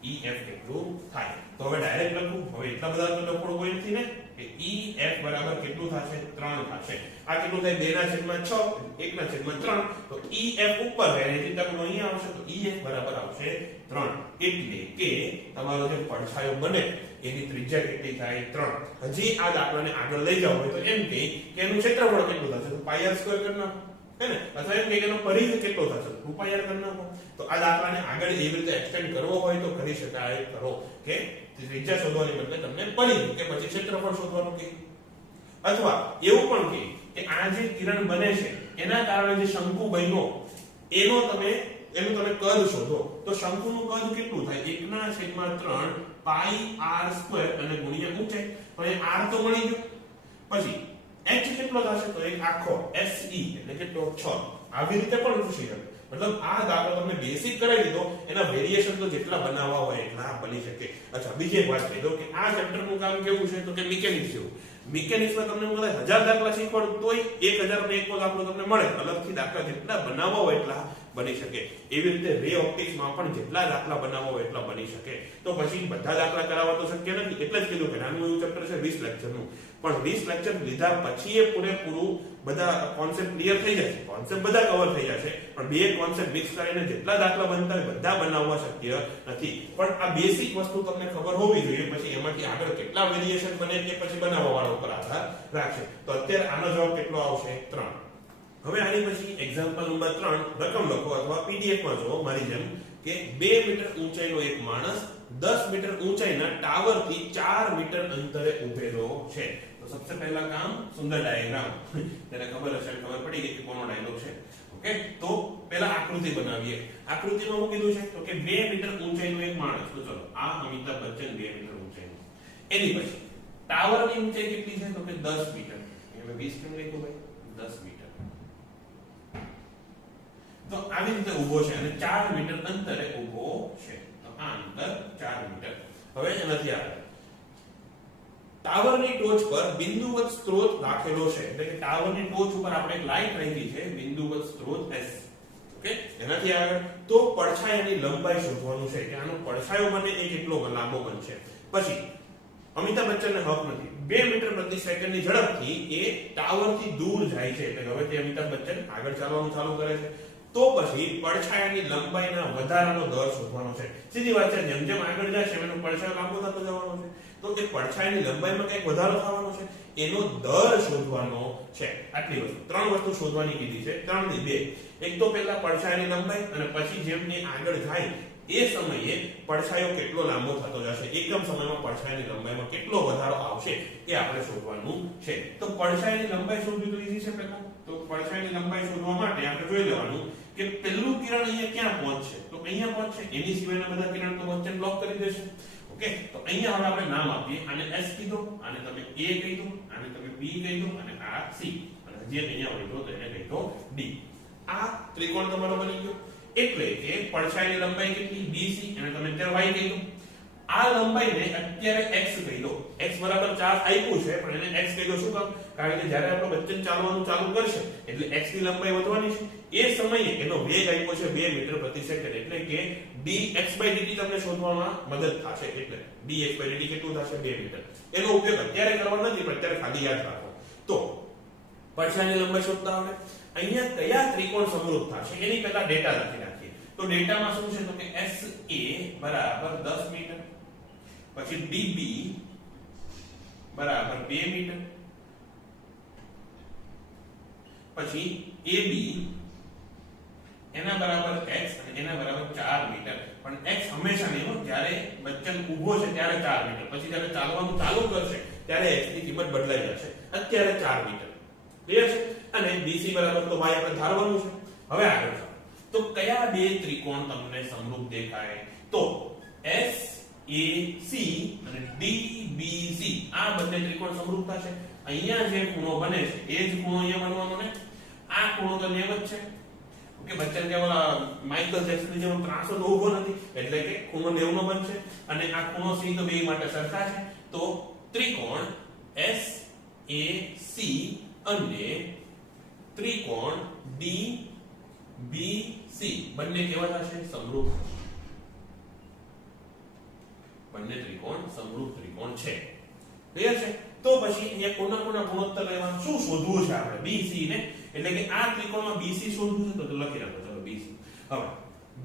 EF કેટલું થાય? તો હવે ડાયરેક્ટ લખું. હવે એટલા બધા તો લખવું કોઈ નથી ને, કે EF બરાબર કેટલું થશે? 3 થશે. આ કેટલું થાય? 2/6 1/3. તો EF ઉપર રહે એટલે તમને અહીંયા આવશે, તો EF બરાબર આવશે 3. એટલે કે તમારો જે પડછાયો બને એની ત્રિજ્યા કેટલી થાય? 3. હજી આ દાખલાને આગળ લઈ જાવ હોય તો એમ કે એનું ક્ષેત્રફળ કેટલું થશે? તો πr² કરી નાખો, હે ને? અથવા એમ કે એનો પરિઘ કેટલો થશે? 2πr કરી નાખો. તો આ દાખલાને આગળ એવી રીતે એક્સટેન્ડ કરવો હોય તો કરી શકાય. કરો કે ત્રિજ્યા શોધવાની બદલે તમને પરિઘ કે પછી ક્ષેત્રફળ શોધવાનું કે, અથવા એવું પણ કે આ જે કિરણ બને છે એના કારણે જે શંકુ બન્યો એનું તમે કદ શોધો. તો શંકુનું કદ કેટલું થાય? 1/3 πr² અને ગુણ્યા ઊંચાઈ. તો એ r તો મળી ગયો. પછી h કેટલો થશે? તો એક આખો SE એટલે કે 6. આવી રીતે પણ પૂછી શકે. મતલબ આ દાખલો તમને બેસિક કરાવી દીધો, એના વેરીએશન તો જેટલા બનાવવા હોય એટલા બની શકે. અચ્છા, બીજી એક વાત કહી દઉં કે આ ચેપ્ટરનું કામ કેવું છે? તો કે મિકેનિક્સ જેવું. મિકેનિક્સમાં તમને હું કદાચ 1000 દાખલા શીખવાડું તોય 1000 ને એક દાખલો તમને મળે. અલગથી દાખલા જેટલા બનાવવા હોય એટલા બની શકે. એવી રીતે રે ઓપ્ટિક્સમાં પણ જેટલા દાખલા બનાવવા હોય એટલા બની શકે. તો પછી બધા દાખલા કરાવવા તો શક્ય નથી. એટલે જ કીધું કે નાનું એવું ચેપ્ટર છે 20 લેક્ચરનું, પણ 20 લેક્ચર લીધા પછી એ પૂરેપૂરું બધા કોન્સેપ્ટ ક્લિયર થઈ જશે. કોન્સેપ્ટ બધા કવર થઈ જશે, પણ બે કોન્સેપ્ટ મિક્સ કરીને જેટલા દાખલા બનતા હોય બધા બનાવવા શક્ય નથી. પણ આ બેસિક વસ્તુ તમને ખબર હોવી જોઈએ. પછી એમાંથી આગળ કેટલા વેરીએશન બને તે પછી બનાવવા વાળા ઉપર આધાર રાખશે. તો અત્યારે આનો જવાબ કેટલો આવશે? 3. હવે આની પછી એક્ઝામ્પલ નંબર 3 રકમ લખો અથવા PDF માં જો મારી જેમ કે 2 મીટર ઊંચાઈનો એક માણસ 10 મીટર ઊંચાઈના ટાવરથી 4 મીટર અંતરે ઉભેલો છે. તો સૌથી પહેલા કામ સુંદર ડાયાગ્રામ. તેને ખબર હશે, ખબર પડી ગઈ કે કોનો ડાયલોગ છે. ઓકે, તો પહેલા આકૃતિ બનાવીએ. આકૃતિમાં શું કીધું છે? તો કે 2 મીટર ઊંચાઈનો એક માણસ. તો ચલો આ અમિતાભ બચ્ચન 2 મીટર ઊંચાઈનો. એની પછી ટાવરની ઊંચાઈ કેટલી છે? તો કે 10 મીટર. એટલે 20 કેમ લખ્યું ભાઈ? 10 મીટર. તો આવી રીતે ઊભો છે અને 4 મીટર અંતરે ઊભો છે. તો આ અંતર 4 મીટર. હવે એનાથી આગળ ટાવરની ટોચ પર બિંદુવત સ્ત્રોત રાખેલો છે. એટલે કે ટાવરની ટોચ ઉપર આપણે એક લાઈટ રાખી છે, બિંદુવત સ્ત્રોત S. ઓકે, એનાથી આગળ તો પડછાયાની લંબાઈ શોધવાનું છે કે આનો પડછાયો બને એ કેટલો લાંબો બનશે. પછી અમિતાભ બચ્ચનને હક નથી. 2 મીટર પ્રતિ સેકન્ડની ઝડપથી એ ટાવરથી દૂર જાય છે. એટલે હવે તે અમિતાભ બચ્ચન આગળ ચાલવાનું ચાલુ કરે છે. તો પછી પડછાયાની લંબાઈના વધારાનો દર શોધવાનો છે. સીધી વાત છે, જેમ જેમ આગળ જાય છે એનો પડછાયો લાંબો થતો જવાનો છે. તો એ પડછાયાની લંબાઈમાં કંઈક વધારો થવાનો છે, એનો દર શોધવાનો છે. આટલી વસ્તુ 3 વસ્તુ શોધવાની કીધી છે. 3 ની 2. એક તો પહેલા પડછાયાની લંબાઈ અને પછી જેમ આગળ જાય એ સમયે પડછાયો કેટલો લાંબો થતો જશે, એકમ સમયમાં પડછાયાની લંબાઈમાં કેટલો વધારો આવશે એ આપણે શોધવાનું છે. તો પડછાયાની લંબાઈ શોધવી તો ઈઝી છે. પહેલા તો પડછાયાની લંબાઈ શોધવા માટે આપણે જોઈ લેવાનું કે પહેલું કિરણ અહીંયા ક્યાં પહોંચશે? તો અહીંયા પહોંચશે. એની સિવાયના બધા કિરણ તો વચ્ચે બ્લોક કરી દેશે. ઓકે, ઓકે, તો અહીંયા હવે આપણે નામ આપીએ. આને s કીધો, આને તમે a કીધો, આને તમે b કીધો અને આ c, અને જે અહીંયા હોય તો એને કીધો d. આ ત્રિકોણ તમારો બની ગયો. એટલે કે પડછાયાની લંબાઈ કેટલી bc, અને તમે અત્યારે y કીધું. આ લંબાઈને અત્યારે x કહી દો. x બરાબર 4 આપ્યું છે, પણ એને x કહી દો. શું કામ? કારણ કે જ્યારે આપણો બચ્ચન ચાલવાનું ચાલુ કરશે એટલે x ની લંબાઈ વધવાની છે. એ સમયે એનો વેગ આપ્યો છે 2 મીટર પ્રતિ સેકન્ડ. એટલે કે dx/dt તમને શોધવામાં મદદ થશે. એટલે dx/dt કેટલું થશે? 2 મીટર. એનો ઉપયોગ અત્યારે કરવા નથી, પણ અત્યારે ખાલી યાદ રાખો. તો પડછાયાની લંબાઈ શોધતા આવે. અહીંયા કયા ત્રિકોણ સમરૂપ થશે એની પહેલા ડેટા લખી નાખીએ. તો ડેટામાં શું છે? તો કે SA બરાબર 10 મીટર, પછી DB બરાબર 2 મીટર, પછી AB એના બરાબર x અને એના બરાબર 4 મીટર. પણ x હંમેશા નહીં હો, જ્યારે બચ્ચન ઊભો છે ત્યારે 4 મીટર, પછી જ્યારે ચાલવાનું ચાલુ કરશે ત્યારે x ની કિંમત બદલાઈ જશે. અત્યારે 4 મીટર. ક્લિયર છે? અને BC બરાબર તો y આપણે ધારવાનું છે. હવે આગળ ચાલો. તો કયા બે ત્રિકોણ તમને સમરૂપ દેખાય? તો SAC અને DBC આ બંને ત્રિકોણ સમરૂપ થશે. અહીંયા જે ખૂણો બને છે એ જ ખૂણો અહીંયા બનવાનો ને. આ ખૂણો તો નેમ જ છે. ઓકે, બચ્ચન કે ઓલા માઇકલ જેક્સન જેવો ત્રાસો તો ઊભો નથી, એટલે કે ખૂણો 90 નો બનશે. અને આ ખૂણો C તો બે માટે સરખા છે. તો ત્રિકોણ SAC અને ત્રિકોણ DBC બંને કેવા થશે? સમરૂપ. બંને ત્રિકોણ સમરૂપ ત્રિકોણ છે. ક્લિયર છે? તો પછી અહીંયા કોના ગુણોત્તર લેવા? શું શોધવું છે આપણે? BC ને. એટલે કે આ ત્રિકોણમાં BC શોધવું છે, તો લખી રાખો. ચલો BC. હવે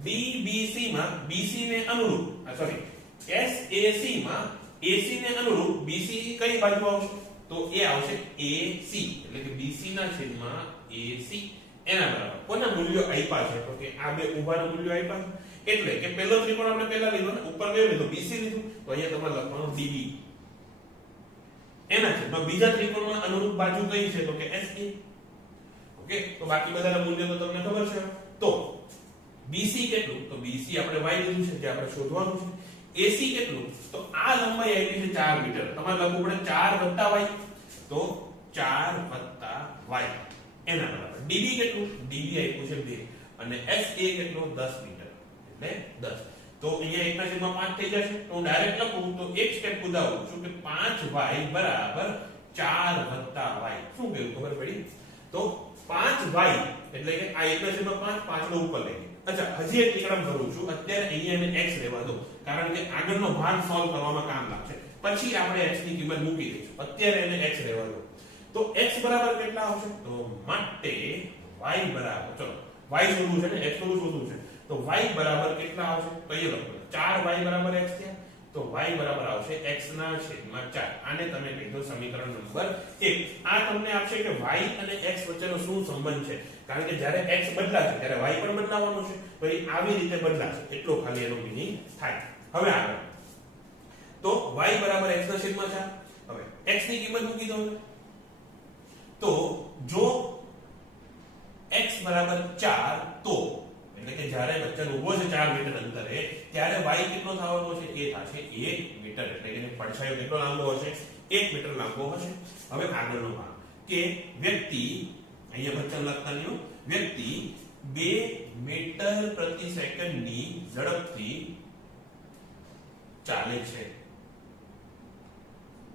DBC માં BC ને અનુરૂપ, સોરી, SAC માં AC ને અનુરૂપ BC કઈ બાજુ આવશે? તો એ આવશે AC. એટલે કે BC ના છેદમાં AC એના બરાબર કોના મૂલ્યો આપ્યા છે? તો કે આ બે ઊભાના મૂલ્યો આપ્યા છે. એટલે કે પહેલો ત્રિકોણ આપણે પહેલા લીધો ને, ઉપર કયો લીધો? BC લીધું. તો અહીંયા તમારે લખવાનું DB. એના છેદમાં બીજા ત્રિકોણમાં અનુરૂપ બાજુ કઈ છે? તો કે SA. ઓકે, તો બાકી બધાના મૂલ્યો તો તમને ખબર છે. તો BC કેટલું? તો BC આપણે y લીધું છે, જે આપણે શોધવાનું છે. AC કેટલું? તો આ લંબાઈ આપી છે 4 મીટર. તમારે લખવું પડે 4 + y. તો 4 + y એના બરાબર. DB કેટલું? DB આપ્યું છે 2 અને SA કેટલું? 10 મીટર. એટલે 10. તો અહીંયા 1/5 થઈ જશે. તો હું ડાયરેક્ટ લખું તો એક સ્ટેપ કુદાવું છું કે 5y બરાબર 4 + y. શું કહ્યું? ખબર પડી? તો 5y એટલે કે આ 1/5 5 નો ઉપર લઈ. અચ્છા, હજી એક ટીકડમ કરું છું. અત્યારે અહીંયા એને x લેવા દો, કારણ કે આગળનો ભાગ સોલ્વ કરવામાં કામ લાગશે. પછી આપણે x ની કિંમત મૂકી દઈશું. અત્યારે એને x લેવા દો. તો x બરાબર કેટલા આવશે? તો માટે y બરાબર, ચલો y શોધવું છે ને, x નું શોધવું છે. તો y બરાબર કેટલા આવશે? તો એ લખો 4y બરાબર x થયા. તો y બરાબર આવશે x ના છેદમાં 4. આને તમે કીધું સમીકરણ નંબર 1. આ તમને આપશે કે y અને x વચ્ચેનો શું સંબંધ છે. કારણ કે જ્યારે x બદલાશે ત્યારે y પણ બદલાવાનો છે. તો એ આવી રીતે બદલાશે, એટલો ખાલી એનો મીનિંગ થાય. હવે આગળ. તો y બરાબર x ના છેદમાં 4. હવે x ની કિંમત મૂકી દો. તો જો x બરાબર 4, તો એટલે કે જ્યારે બચ્ચન ઊભો છે 4 મીટર અંતરે, ત્યારે y કેટલો થવાનો છે? એ થશે 1 મીટર. એટલે કે પડછાયો કેટલો લાંબો હશે? 1 મીટર લાંબો હશે. હવે આગળનો ભાગ કે વ્યક્તિ, અહીંયા બચ્ચન લખતા નહીં, વ્યક્તિ 2 મીટર પ્રતિ સેકન્ડની ઝડપથી ચાલે છે.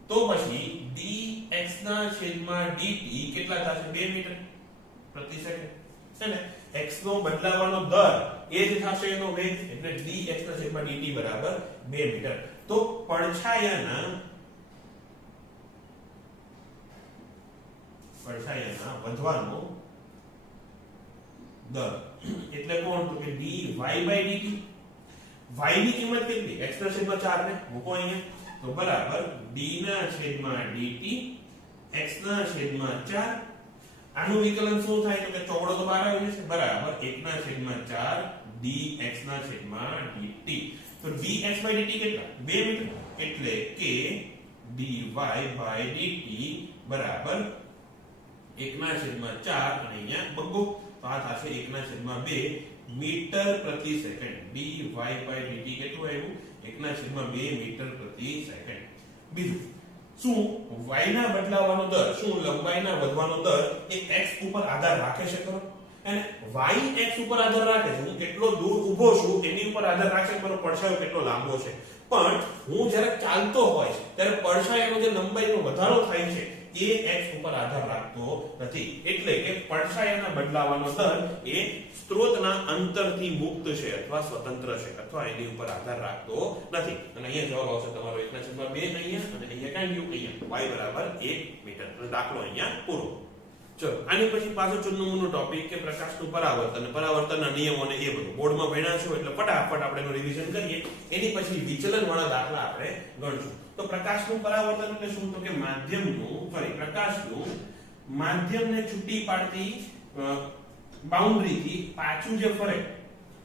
તો પછી dx ના છેદમાં dt કેટલા થશે? 2 મીટર પ્રતિ સેકન્ડ છે ને. x નો બદલાવાનો દર એ જ થશે એનો વેગ. એટલે dx ના છેદમાં dt બરાબર 2 મીટર. તો પડછાયાના વધવાનો દર એટલે કોણ? તો કે dy/dt. y ની કિંમત કેટલી? x ના છેદમાં 4 ને મૂકો અહીંયા. તો બરાબર d ના છેદમાં dt x ના છેદમાં 4. આનું વિકલન શું થાય? તો કે ચોગડો તો બહાર આવી જશે. બરાબર 1 ના છેદમાં 4 dx ના છેદમાં dt. તો dx/dt કેટલા? 2 મીટર. એટલે કે dy/dt બરાબર 1 ના છેદમાં 4 અને અહીંયા બગો. તો આ થશે 1 ના છેદમાં 2 મીટર પ્રતિ સેકન્ડ. dy dt કેટલું આવ્યું? 1/2 મીટર પ્રતિ સેકન્ડ. બીજું શું y ના બદલાવાનો દર, શું લંબાઈના વધવાનો દર એ x ઉપર આધાર રાખે છે ખરો? અને y x ઉપર આધાર રાખે છે. હું કેટલો દૂર ઊભો છું એની ઉપર આધાર રાખે છે, મારો પડછાયો કેટલો લાંબો છે. પણ હું જ્યારે ચાલતો હોય ત્યારે પડછાયાનો જે લંબાઈનો વધારો થાય છે એ x ઉપર આધાર રાખતો નથી. એટલે કે પડછાયાના બદલાવાનો દર એ સ્ત્રોતના અંતરથી મુક્ત છે અથવા સ્વતંત્ર છે અથવા એની ઉપર આધાર રાખતો નથી. અને અહીંયા જવાબ આવશે તમારો 1/2 અહીંયા અને અહીંયા કાઢ્યું અહીંયા y 1 મીટર. દાખલો અહીંયા પૂરો. ચલો આની પછી પાછો ચુન્નુમુન્નો ટોપિક કે પ્રકાશનું પરાવર્તન, પરાવર્તનના નિયમો ને એ બધું બોર્ડમાં ભણ્યા છો એટલે ફટાફટ આપણે એનું રિવિઝન કરીએ. એની પછી વિચલન વાળા દાખલા આપણે ગણશું. તો પ્રકાશનું પરાવર્તન એટલે શું? તો કે પ્રકાશનું માધ્યમને છૂટી પાડતી બાઉન્ડ્રી થી પાછું જે ફરે,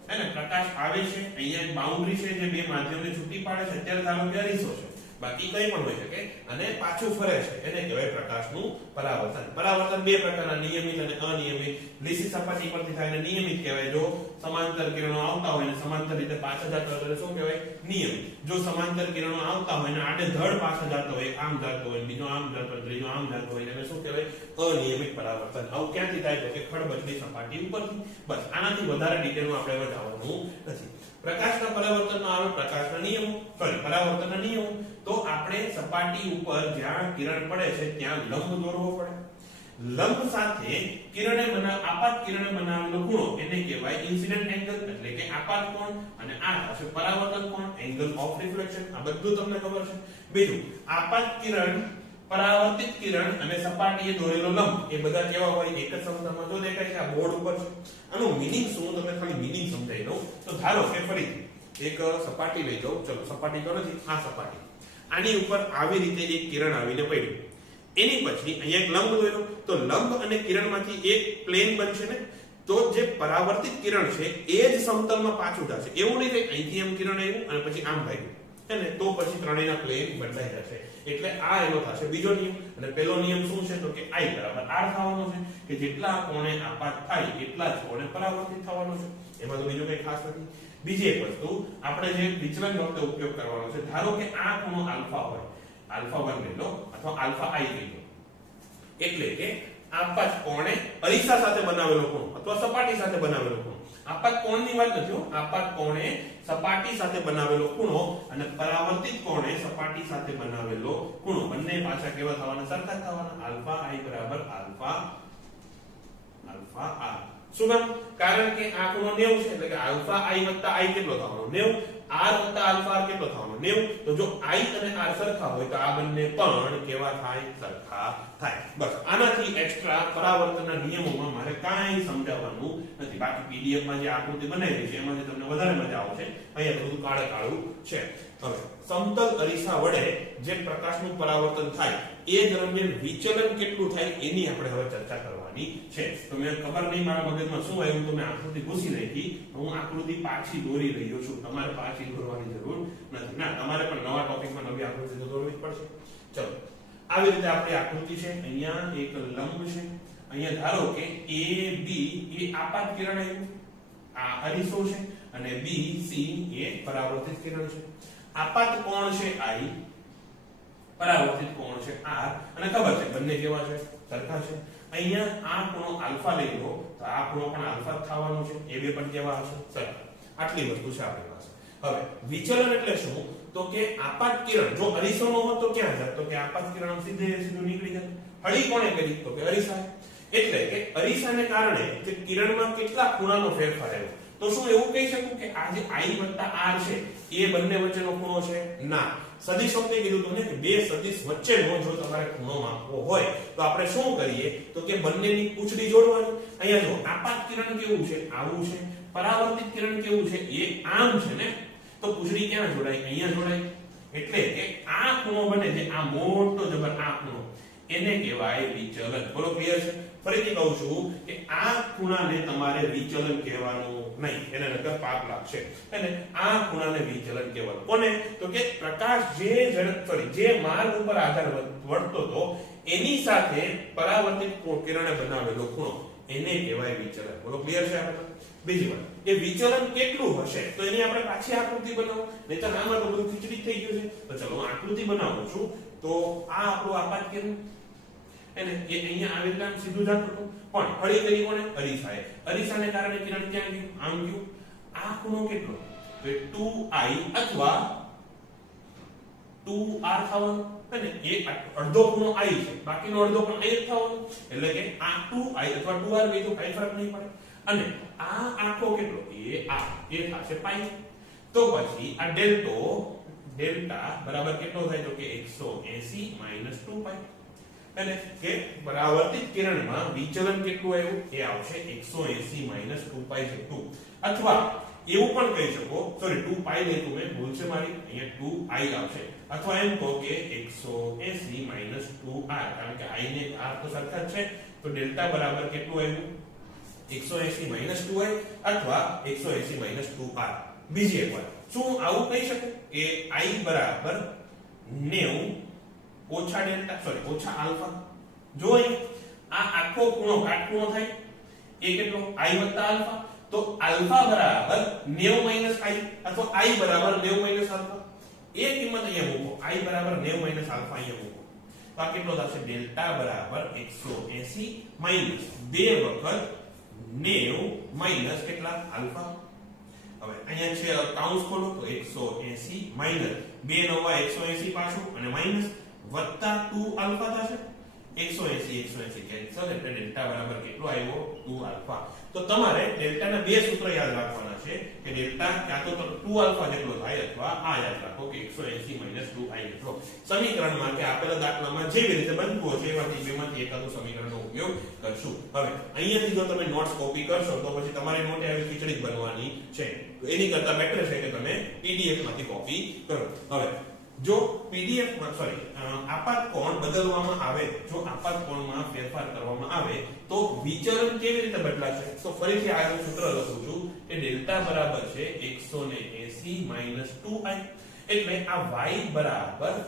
હે ને, પ્રકાશ આવે છે, અહીંયા એક બાઉન્ડ્રી છે જે બે માધ્યમને છૂટી પાડે છે. અત્યારે ધારો કે અરીસો છે, બાકી કંઈ પણ હોઈ શકે, અને પાછું ફરે છે, એને કહેવાય પ્રકાશનું પરાવર્તન. પરાવર્તન બે પ્રકારના, નિયમિત અને અનિયમિત. લીસી સપાટી પરથી થાય ને નિયમિત કહેવાય. જો સમાંતર કિરણો આવતા હોય ને સમાંતર રીતે પાછા જતા હોય તો શું કહેવાય? નિયમિત. જો સમાંતર કિરણો આવતા હોય ને આડેધડ પાછા જતા હોય, આમ જતો હોય, બીજો આમ જતો હોય, ત્રીજો આમ જતો હોય, એને શું કહેવાય? અનિયમિત પરાવર્તન. આવું ક્યાંથી થાય? તો કે ખડબચડી સપાટી ઉપરથી. બસ આનાથી વધારે ડિટેલમાં આપણે વધારવાનું નથી. પ્રકાશના પરાવર્તનમાં આવે પ્રકાશના નિયમો, પરાવર્તનના નિયમો. તો આપણે સપાટી ઉપર જ્યાં કિરણ પડે છે ત્યાં લંબ દોરવો પડે. લંબ સાથે આપાત કિરણે બનાવેલો ખૂણો એને કહેવાય ઇન્સિડન્ટ એંગલ, એટલે કે આપાત કોણ. અને આ થશે પરાવર્તન કોણ, એંગલ ઓફ રિફ્લેક્શન. આ બધું તમને ખબર છે. બીજું, આપાત કિરણ, પરાવર્તિત કિરણ અને સપાટીએ દોરેલો લંબ એ બધા કેવા હોય? એક જ સમતલમાં. જો દેખાય છે આ બોર્ડ ઉપર છે. આનું મીનિંગ શું? તમને ખાલી મીનિંગ સમજાવી દઉં. તો ધારો કે ફરીથી એક સપાટી લઈ જાઓ. ચલો સપાટી તો નથી, આ સપાટી. આની ઉપર આવી રીતે એક કિરણ આવીને પડ્યું. એની પછી અહીંયા એક લંબ દોર્યો. તો લંબ અને કિરણમાંથી એક પ્લેન બનશે ને. તો જે પરાવર્તિત કિરણ છે એ જ સમતલમાં પાછું જશે. એવું નહીં કે અહીંથી એમ કિરણ આવ્યું અને પછી આમ ભાગ્યું, હે ને, તો પછી ત્રણેયના પ્લેન બદલાઈ જશે. એટલે આ એનો થશે બીજો નિયમ. અને પહેલો નિયમ શું છે? તો કે I = R થવાનો છે, કે જેટલા કોણે આપાત થાય એટલા જ કોણે પરાવર્તિત થવાનો છે. એમાં તો બીજું કંઈ ખાસ નથી. બીજી એક વસ્તુ આપણે જે વિચલન વખતે ઉપયોગ કરવાનો છે. ધારો કે આ ખૂણો આલ્ફા હોય, આલ્ફા 1 લઈ લો અથવા આલ્ફા I લઈ લો. એટલે કે આપાત કોણે અરીસા સાથે બનાવેલો ખૂણો અથવા સપાટી સાથે બનાવેલો ખૂણો. આપાત કોણની વાત નથી હો, આપાત કોણે સપાટી સાથે બનાવેલો ખૂણો અને પરાવર્તિત કોણે સપાટી સાથે બનાવેલો ખૂણો. બંને પાછા કેવા થવાના? સરખા થવાના. Alpha I = alpha R. શું કામ? કારણ કે આ ખૂણો 90 છે, એટલે કે આલ્ફા I + I કેટલો થવાનો? 90. R + આલ્ફા R કેટલો થવાનો? 90. તો જો I અને R સરખા હોય તો આ બંને પણ કેવા થાય? સરખા થાય. બસ આનાથી એક્સ્ટ્રા પરાવર્તનના નિયમોમાં મારે કાંઈ સમજાવવાનું નથી. બાકી PDF માં જે આકૃતિ બનાવી છે એમાં તમને વધારે મજા આવશે. અહીંયા બધું કાળે કાળું છે. હવે સમતલ અરીસા વડે જે પ્રકાશનું પરાવર્તન થાય એ દરમિયાન વિચલન કેટલું થાય એની આપણે હવે ચર્ચા કરવાની છે. તો મેં ખબર નહીં મારા મગજમાં શું આવ્યું તો મેં આકૃતિ ઘૂસી રાખી. હું આકૃતિ પાછી દોરી રહ્યો છું. તમારે પાછી દોરવાની જરૂર નથી. ના, તમારે પણ નવા ટોપિકમાં નવી આકૃતિ તો દોરવી જ પડશે. ચલો આવી રીતે આપણી આકૃતિ છે. અહીંયા એક લંબ છે. અહીંયા ધારો કે AB એ આપાત કિરણ આવ્યું, આ અરીસો છે, અને BC એ પરાવર્તિત કિરણ છે. આપાત કોણ છે I, પરાવર્તિત કોણ છે R, અને ખબર છે બંને કેવા છે? સરખા છે. અહીંયા આ ખૂણો આલ્ફા લઈ લો તો આ ખૂણો પણ આલ્ફા થવાનો છે. એ બે પણ કેવા હશે? સરખા. આટલી વસ્તુ છે આપણી પાસે. હવે વિચલન એટલે શું? તો કે આપાત કિરણ જો અરીસો નો હોત તો ક્યાં જાય? તો કે આપાત કિરણ સીધું નીકળી જાય. હળી કોણે કરી? તો કે અરીસા. એટલે કે અરીસાને કારણે જે કિરણમાં કેટલા ખૂણાનો ફેરફાર આવ્યો. તો શું એવું કહી શકું કે આ જે I + R છે એ બંને વચ્ચેનો ખૂણો છે? ના. સદિશ વખતે કીધું તમને કે બે સદિશ વચ્ચેનો જો તમારે ખૂણો માપવો હોય તો આપણે શું કરીએ? તો કે બંનેની પૂંછડી જોડવાની. અહીંયા જો આપાત કિરણ કેવું છે? આવું છે. પરાવર્તિત કિરણ કેવું છે? એ આમ છે ને. તો પૂંછડી ક્યાં જોડાય? અહીંયા જોડાય. એટલે કે આ ખૂણો બને છે, આ મોટો જબર આ ખૂણો, એને કહેવાય વિચલન. બોલો ક્લિયર છે? ફરીથી કહું છું કે આ ખૂણાને તમારે વિચલન કહેવાનું નહીં, એને નકર પાપ લાગશે. અને આ ખૂણાને વિચલન કહેવાનું. કોને? તો કે પ્રકાશ જે માર્ગ ઉપર આધાર વર્તતો હતો એની સાથે પરાવર્તિત કિરણે બનાવેલો ખૂણો એને કહેવાય વિચલન. બોલો ક્લિયર છે? આપણે બીજી વાત એ વિચલન કેટલું હશે તો એની આપણે પાછી આકૃતિ બનાવો નહીં તો આમાં તો બધું ખીચડી થઈ ગયું છે તો ચલો હું આકૃતિ બનાવું છું તો આ આપણું આપાત કિરણ એને એ અહીંયા આવી રીતે આમ સીધું જતું હતું પણ ફળી કરી કોને અરીસાએ અરીસાને કારણે કિરણ ક્યાં ગયું આમ ગયું આ ખૂણો કેટલો તો 2i અથવા 2r થવાનો અને એ અડધો ખૂણો i છે બાકીનો અડધો પણ i જ થવાનો એટલે કે આ 2i અથવા 2r બીજું કઈ ફરક નહીં પડે અને આ આખો કેટલો એ થશે પાઈ તો પછી આ ડેલ્ટા બરાબર કેટલો થાય તો કે 180 - 2 પાઈ અને કે પરાવર્તિત કિરણમાં વિચલન કેટલું આવ્યું એ આવશે 180 - 2 પાઈ જેટલું અથવા એવું પણ કહી શકો સોરી 2 પાઈ લેતું મેં ભૂલ છે મારી અહીંયા 2i આવશે અથવા એમ કહો કે 180 - 2r કારણ કે i ને r તો સરખા જ છે તો ડેલ્ટા બરાબર કેટલું આવ્યું 180 - 2i અથવા 180 - 2r બીજી એક વાત શું આવું કહી શકે કે i બરાબર 90 ઓછા ડેલ્ટા સોરી ઓછા આલ્ફા જો આ આખો ખૂણો કાટખૂણો થાય એ કેટલો i વત્તા આલ્ફા તો આલ્ફા બરાબર 90 - i અથવા i બરાબર 90 - આલ્ફા એ કિંમત અહીંયા મૂકો i બરાબર 90 - આલ્ફા અહીંયા મૂકો તો આ કેટલો થશે ડેલ્ટા બરાબર 180 માઈનસ 2 વખત 90 - કેટલા આલ્ફા હવે અહીંયા છે કાઉન્સ ખોલો તો 180 માઈનસ 2 નવા 180 પાછું અને માઈનસ વત્તા 2 આલ્ફા થશે 180 કેન્સલ એટલે ડેલ્ટા બરાબર કેટલો આવ્યો 2 આલ્ફા તો તમારે ડેલ્ટાના બે સૂત્ર યાદ રાખવાના છે કે ડેલ્ટા ક્યાં તો 2 આલ્ફા જેટલો થાય અથવા આ યાદ રાખો કે 180 - 2i જેટલો સમીકરણમાં કે આપેલા દાખલામાં જેવી રીતે બનતું હશે એમાંથી બેમાંથી એકાદું સમીકરણનો ઉપયોગ કરશું હવે અહીંયાથી જો તમે નોટ્સ કોપી કરશો તો પછી તમારી નોટે આવી ખીચડી બનવાની છે એની કરતા બેટર છે કે તમે પીડીએફ માંથી કોપી કરો હવે જો પીડીએફ માં સોરી આપાત કોણ બદલવામાં આવે જો આપાત કોણમાં ફેરફાર કરવામાં આવે તો વિચલન કેવી રીતે બદલાશે તો ફરીથી આ સૂત્ર લખું છું કે ડેલ્ટા બરાબર છે 180 - 2i એટલે આ y બરાબર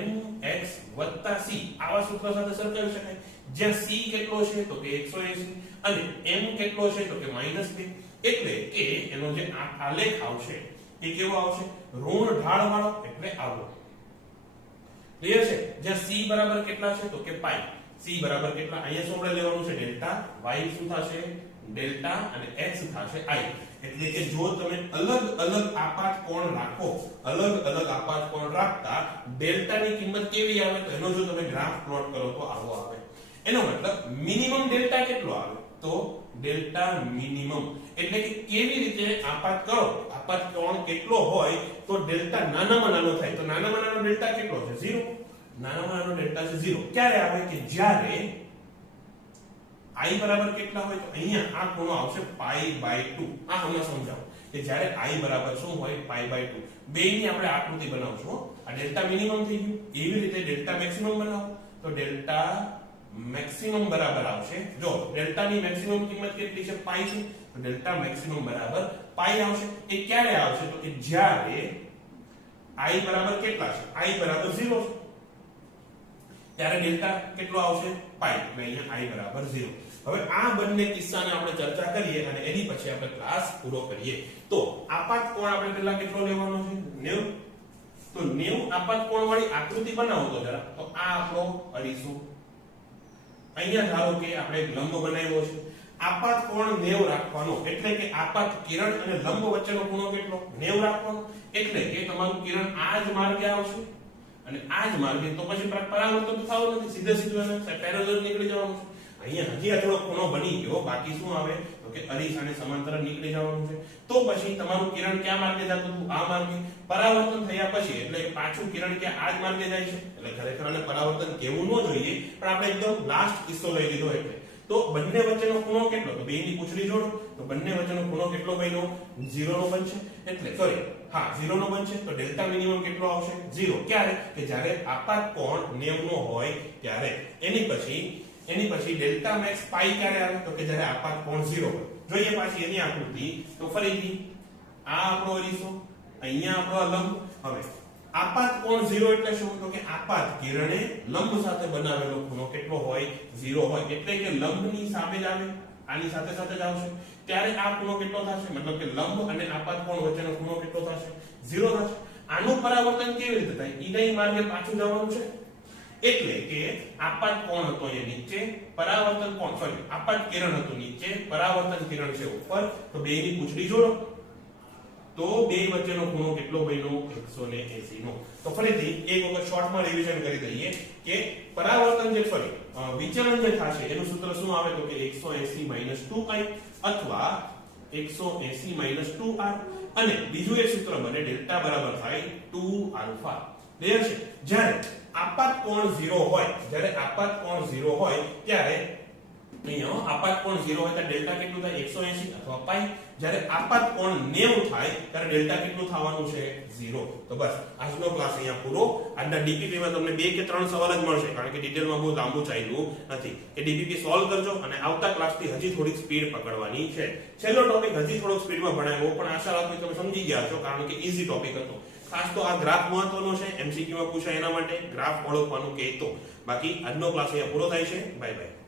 mx + c આવા સૂત્ર સાથે સરખાવી શકાય જ્યાં c કેટલો છે તો કે 180 અને m કેટલો છે તો કે -2 એટલે કે એનો જે આલેખ આવશે એ કેવો આવશે ઋણ ઢાળ વાળો એટલે આવો ક્લિયર છે જ્યાં c બરાબર કેટલા છે તો કે પાઈ c બરાબર કેટલા અહીંયા શું આપણે લેવાનું છે ડેલ્ટા y શું થશે ડેલ્ટા અને x થશે i એટલે કે જો તમે અલગ અલગ આપાત કોણ રાખો અલગ આપાત કોણ રાખતા ડેલ્ટા ની કિંમત કેવી આવે તો એનો જો તમે ગ્રાફ પ્લોટ કરો તો આવો આવે એનો મતલબ મિનિમમ ડેલ્ટા કેટલો આવે તો ડેલ્ટા મિનિમમ એટલે કે કેવી રીતે આપાત કરો આપાત કોણ કેટલો હોય તો ડેલ્ટા નાનામાં નાનો થાય તો નાનામાં નાનો ડેલ્ટા કેટલો છે 0 નાનામાં નાનો ડેલ્ટા છે 0 ક્યારે આવે કે જ્યારે i બરાબર કેટલા હોય તો અહીંયા આ ખૂણો આવશે π/2 આ હમણાં સમજાવો કે જ્યારે i બરાબર શું હોય π/2 બેયની આપણે આકૃતિ બનાવશું આ ડેલ્ટા મિનિમમ થઈ ગયું એવી રીતે ડેલ્ટા મેક્સિમમ બનાવો તો ડેલ્ટા મેક્સિમમ બરાબર આવશે જો ડેલ્ટા ની મેક્સિમમ કિંમત કેટલી છે પાઈ છે તો ડેલ્ટા મેક્સિમમ બરાબર પાઈ આવશે એ ક્યારે આવશે તો કે જ્યારે i બરાબર કેટલા છે i બરાબર 0 છે ત્યારે ડેલ્ટા કેટલો આવશે પાઈ એટલે અહીંયા i બરાબર 0 હવે આ બંને કિસ્સાને આપણે ચર્ચા કરીએ અને એની પછી આપણે ક્લાસ પૂરો કરીએ તો આપાત કોણ આપણે પહેલા કેટલો લેવાનો છે 90 તો 90 આપાત કોણ વાળી આકૃતિ બનાવો તો જરા તો આ આપણો અરીસો અહીંયા ધારો કે આપણે એક લંબ બનાવ્યો છે આપાત કોણ 90 રાખવાનો એટલે કે આપાત કિરણ અને લંબ વચ્ચેનો ખૂણો કેટલો 90 રાખવાનો એટલે કે તમારું કિરણ આ જ માર્ગે આવશે અને આ જ માર્ગે તો પછી પરાવર્તન થવાનું નથી સીધે સીધું એને પેરેલલ નીકળી જવાનું છે અહીંયા હજી આ થોડો ખૂણો બની ગયો બાકી શું આવે તો કે અરીસાને સમાંતર નીકળી જવાનું છે તો પછી તમારું કિરણ ક્યાં માર્ગે જતું હતું આ માર્ગે પરાવર્તન થયા પછી એટલે પાછું કિરણ કે આ જ માર્ગે જાય છે એટલે ખરેખર આને પરાવર્તન કેવું ન જોઈએ પણ આપણે એકદમ લાસ્ટ કિસ્સો લઈ લીધો એટલે તો બંને વચ્ચેનો ખૂણો કેટલો તો બેની પૂંછડી જોડો તો બંને વચ્ચેનો ખૂણો કેટલો બન્યો 0 નો બનશે એટલે સોરી હા 0 નો બનશે તો ડેલ્ટા મિનિમમ કેટલો આવશે 0 ક્યારે કે જ્યારે આપાત કોણ 90 નો હોય ત્યારે એની પછી ડેલ્ટા મેક્સ પાઈ ક્યારે આવે તો કે જ્યારે આપાત કોણ 0 હોય જોઈએ પાછી એની આકૃતિ તો ફરીથી આ આપણો અરીસો અહીંયા આપણો લંબ હવે આપાત કોણ 0 એટલે શું તો કે આપાત કિરણે લંબ સાથે બનાવેલો ખૂણો કેટલો હોય 0 હોય એટલે કે લંબની સામે જ આવે આની સાથે સાથે જ આવશે ત્યારે આ ખૂણો કેટલો થશે મતલબ કે લંબ અને આપાત કોણ વચ્ચેનો ખૂણો કેટલો થશે 0 થશે આનું પરાવર્તન કેવી રીતે થાય ઈડાઈ માર્ગે પાછું જવાનું છે એટલે કે આપાત કોણ હતો એ નીચે પરાવર્તન કોણ સોરી આપાત કિરણ હતું નીચે પરાવર્તન કિરણ છે ઉપર તો બેની પૂંછડી જોડો તો બે વચ્ચેનો ખૂણો કેટલો બન્યો 180 નો તો ફરીથી એક વખત શોર્ટમાં રિવિઝન કરી દઈએ કે પરાવર્તન જે સોરી વિચલન જે થશે એનું સૂત્ર શું આવે તો કે 180 2i અથવા 180 2r અને બીજું એક સૂત્ર બને ડેલ્ટા બરાબર થાય 2 આલ્ફા ક્લિયર છે જ્યારે આપાત કોણ 0 હોય ત્યારે અહીંયા આપાત કોણ 0 હોય તો ડેલ્ટા કેટલું થાય 180 અથવા પાઈ જ્યારે આપાત કોણ 90 થાય ત્યારે ડેલ્ટા કેટલું થવાનું છે 0 તો બસ આજનો ક્લાસ અહીંયા પૂરો આજના ડીપીપી માં તમને 2 કે 3 સવાલ જ મળશે કારણ કે ડિટેલમાં બહુ લાંબુ ચાલ્યું નથી કે ડીપીપી સોલ્વ કરજો અને આવતા ક્લાસથી હજી થોડીક સ્પીડ પકડવાની છે છેલ્લો ટોપિક હજી થોડોક સ્પીડમાં ભણાવ્યો પણ આશા રાખું તમે સમજી ગયા છો કારણ કે ઈઝી ટોપિક હતો ખાસ તો આ ગ્રાફ મહત્વનો છે એમસીક્યુ માં પૂછાય એના માટે ગ્રાફ ઓળખવાનું કહેતો બાકી આજનો ક્લાસ અહીંયા પૂરો થાય છે બાય બાય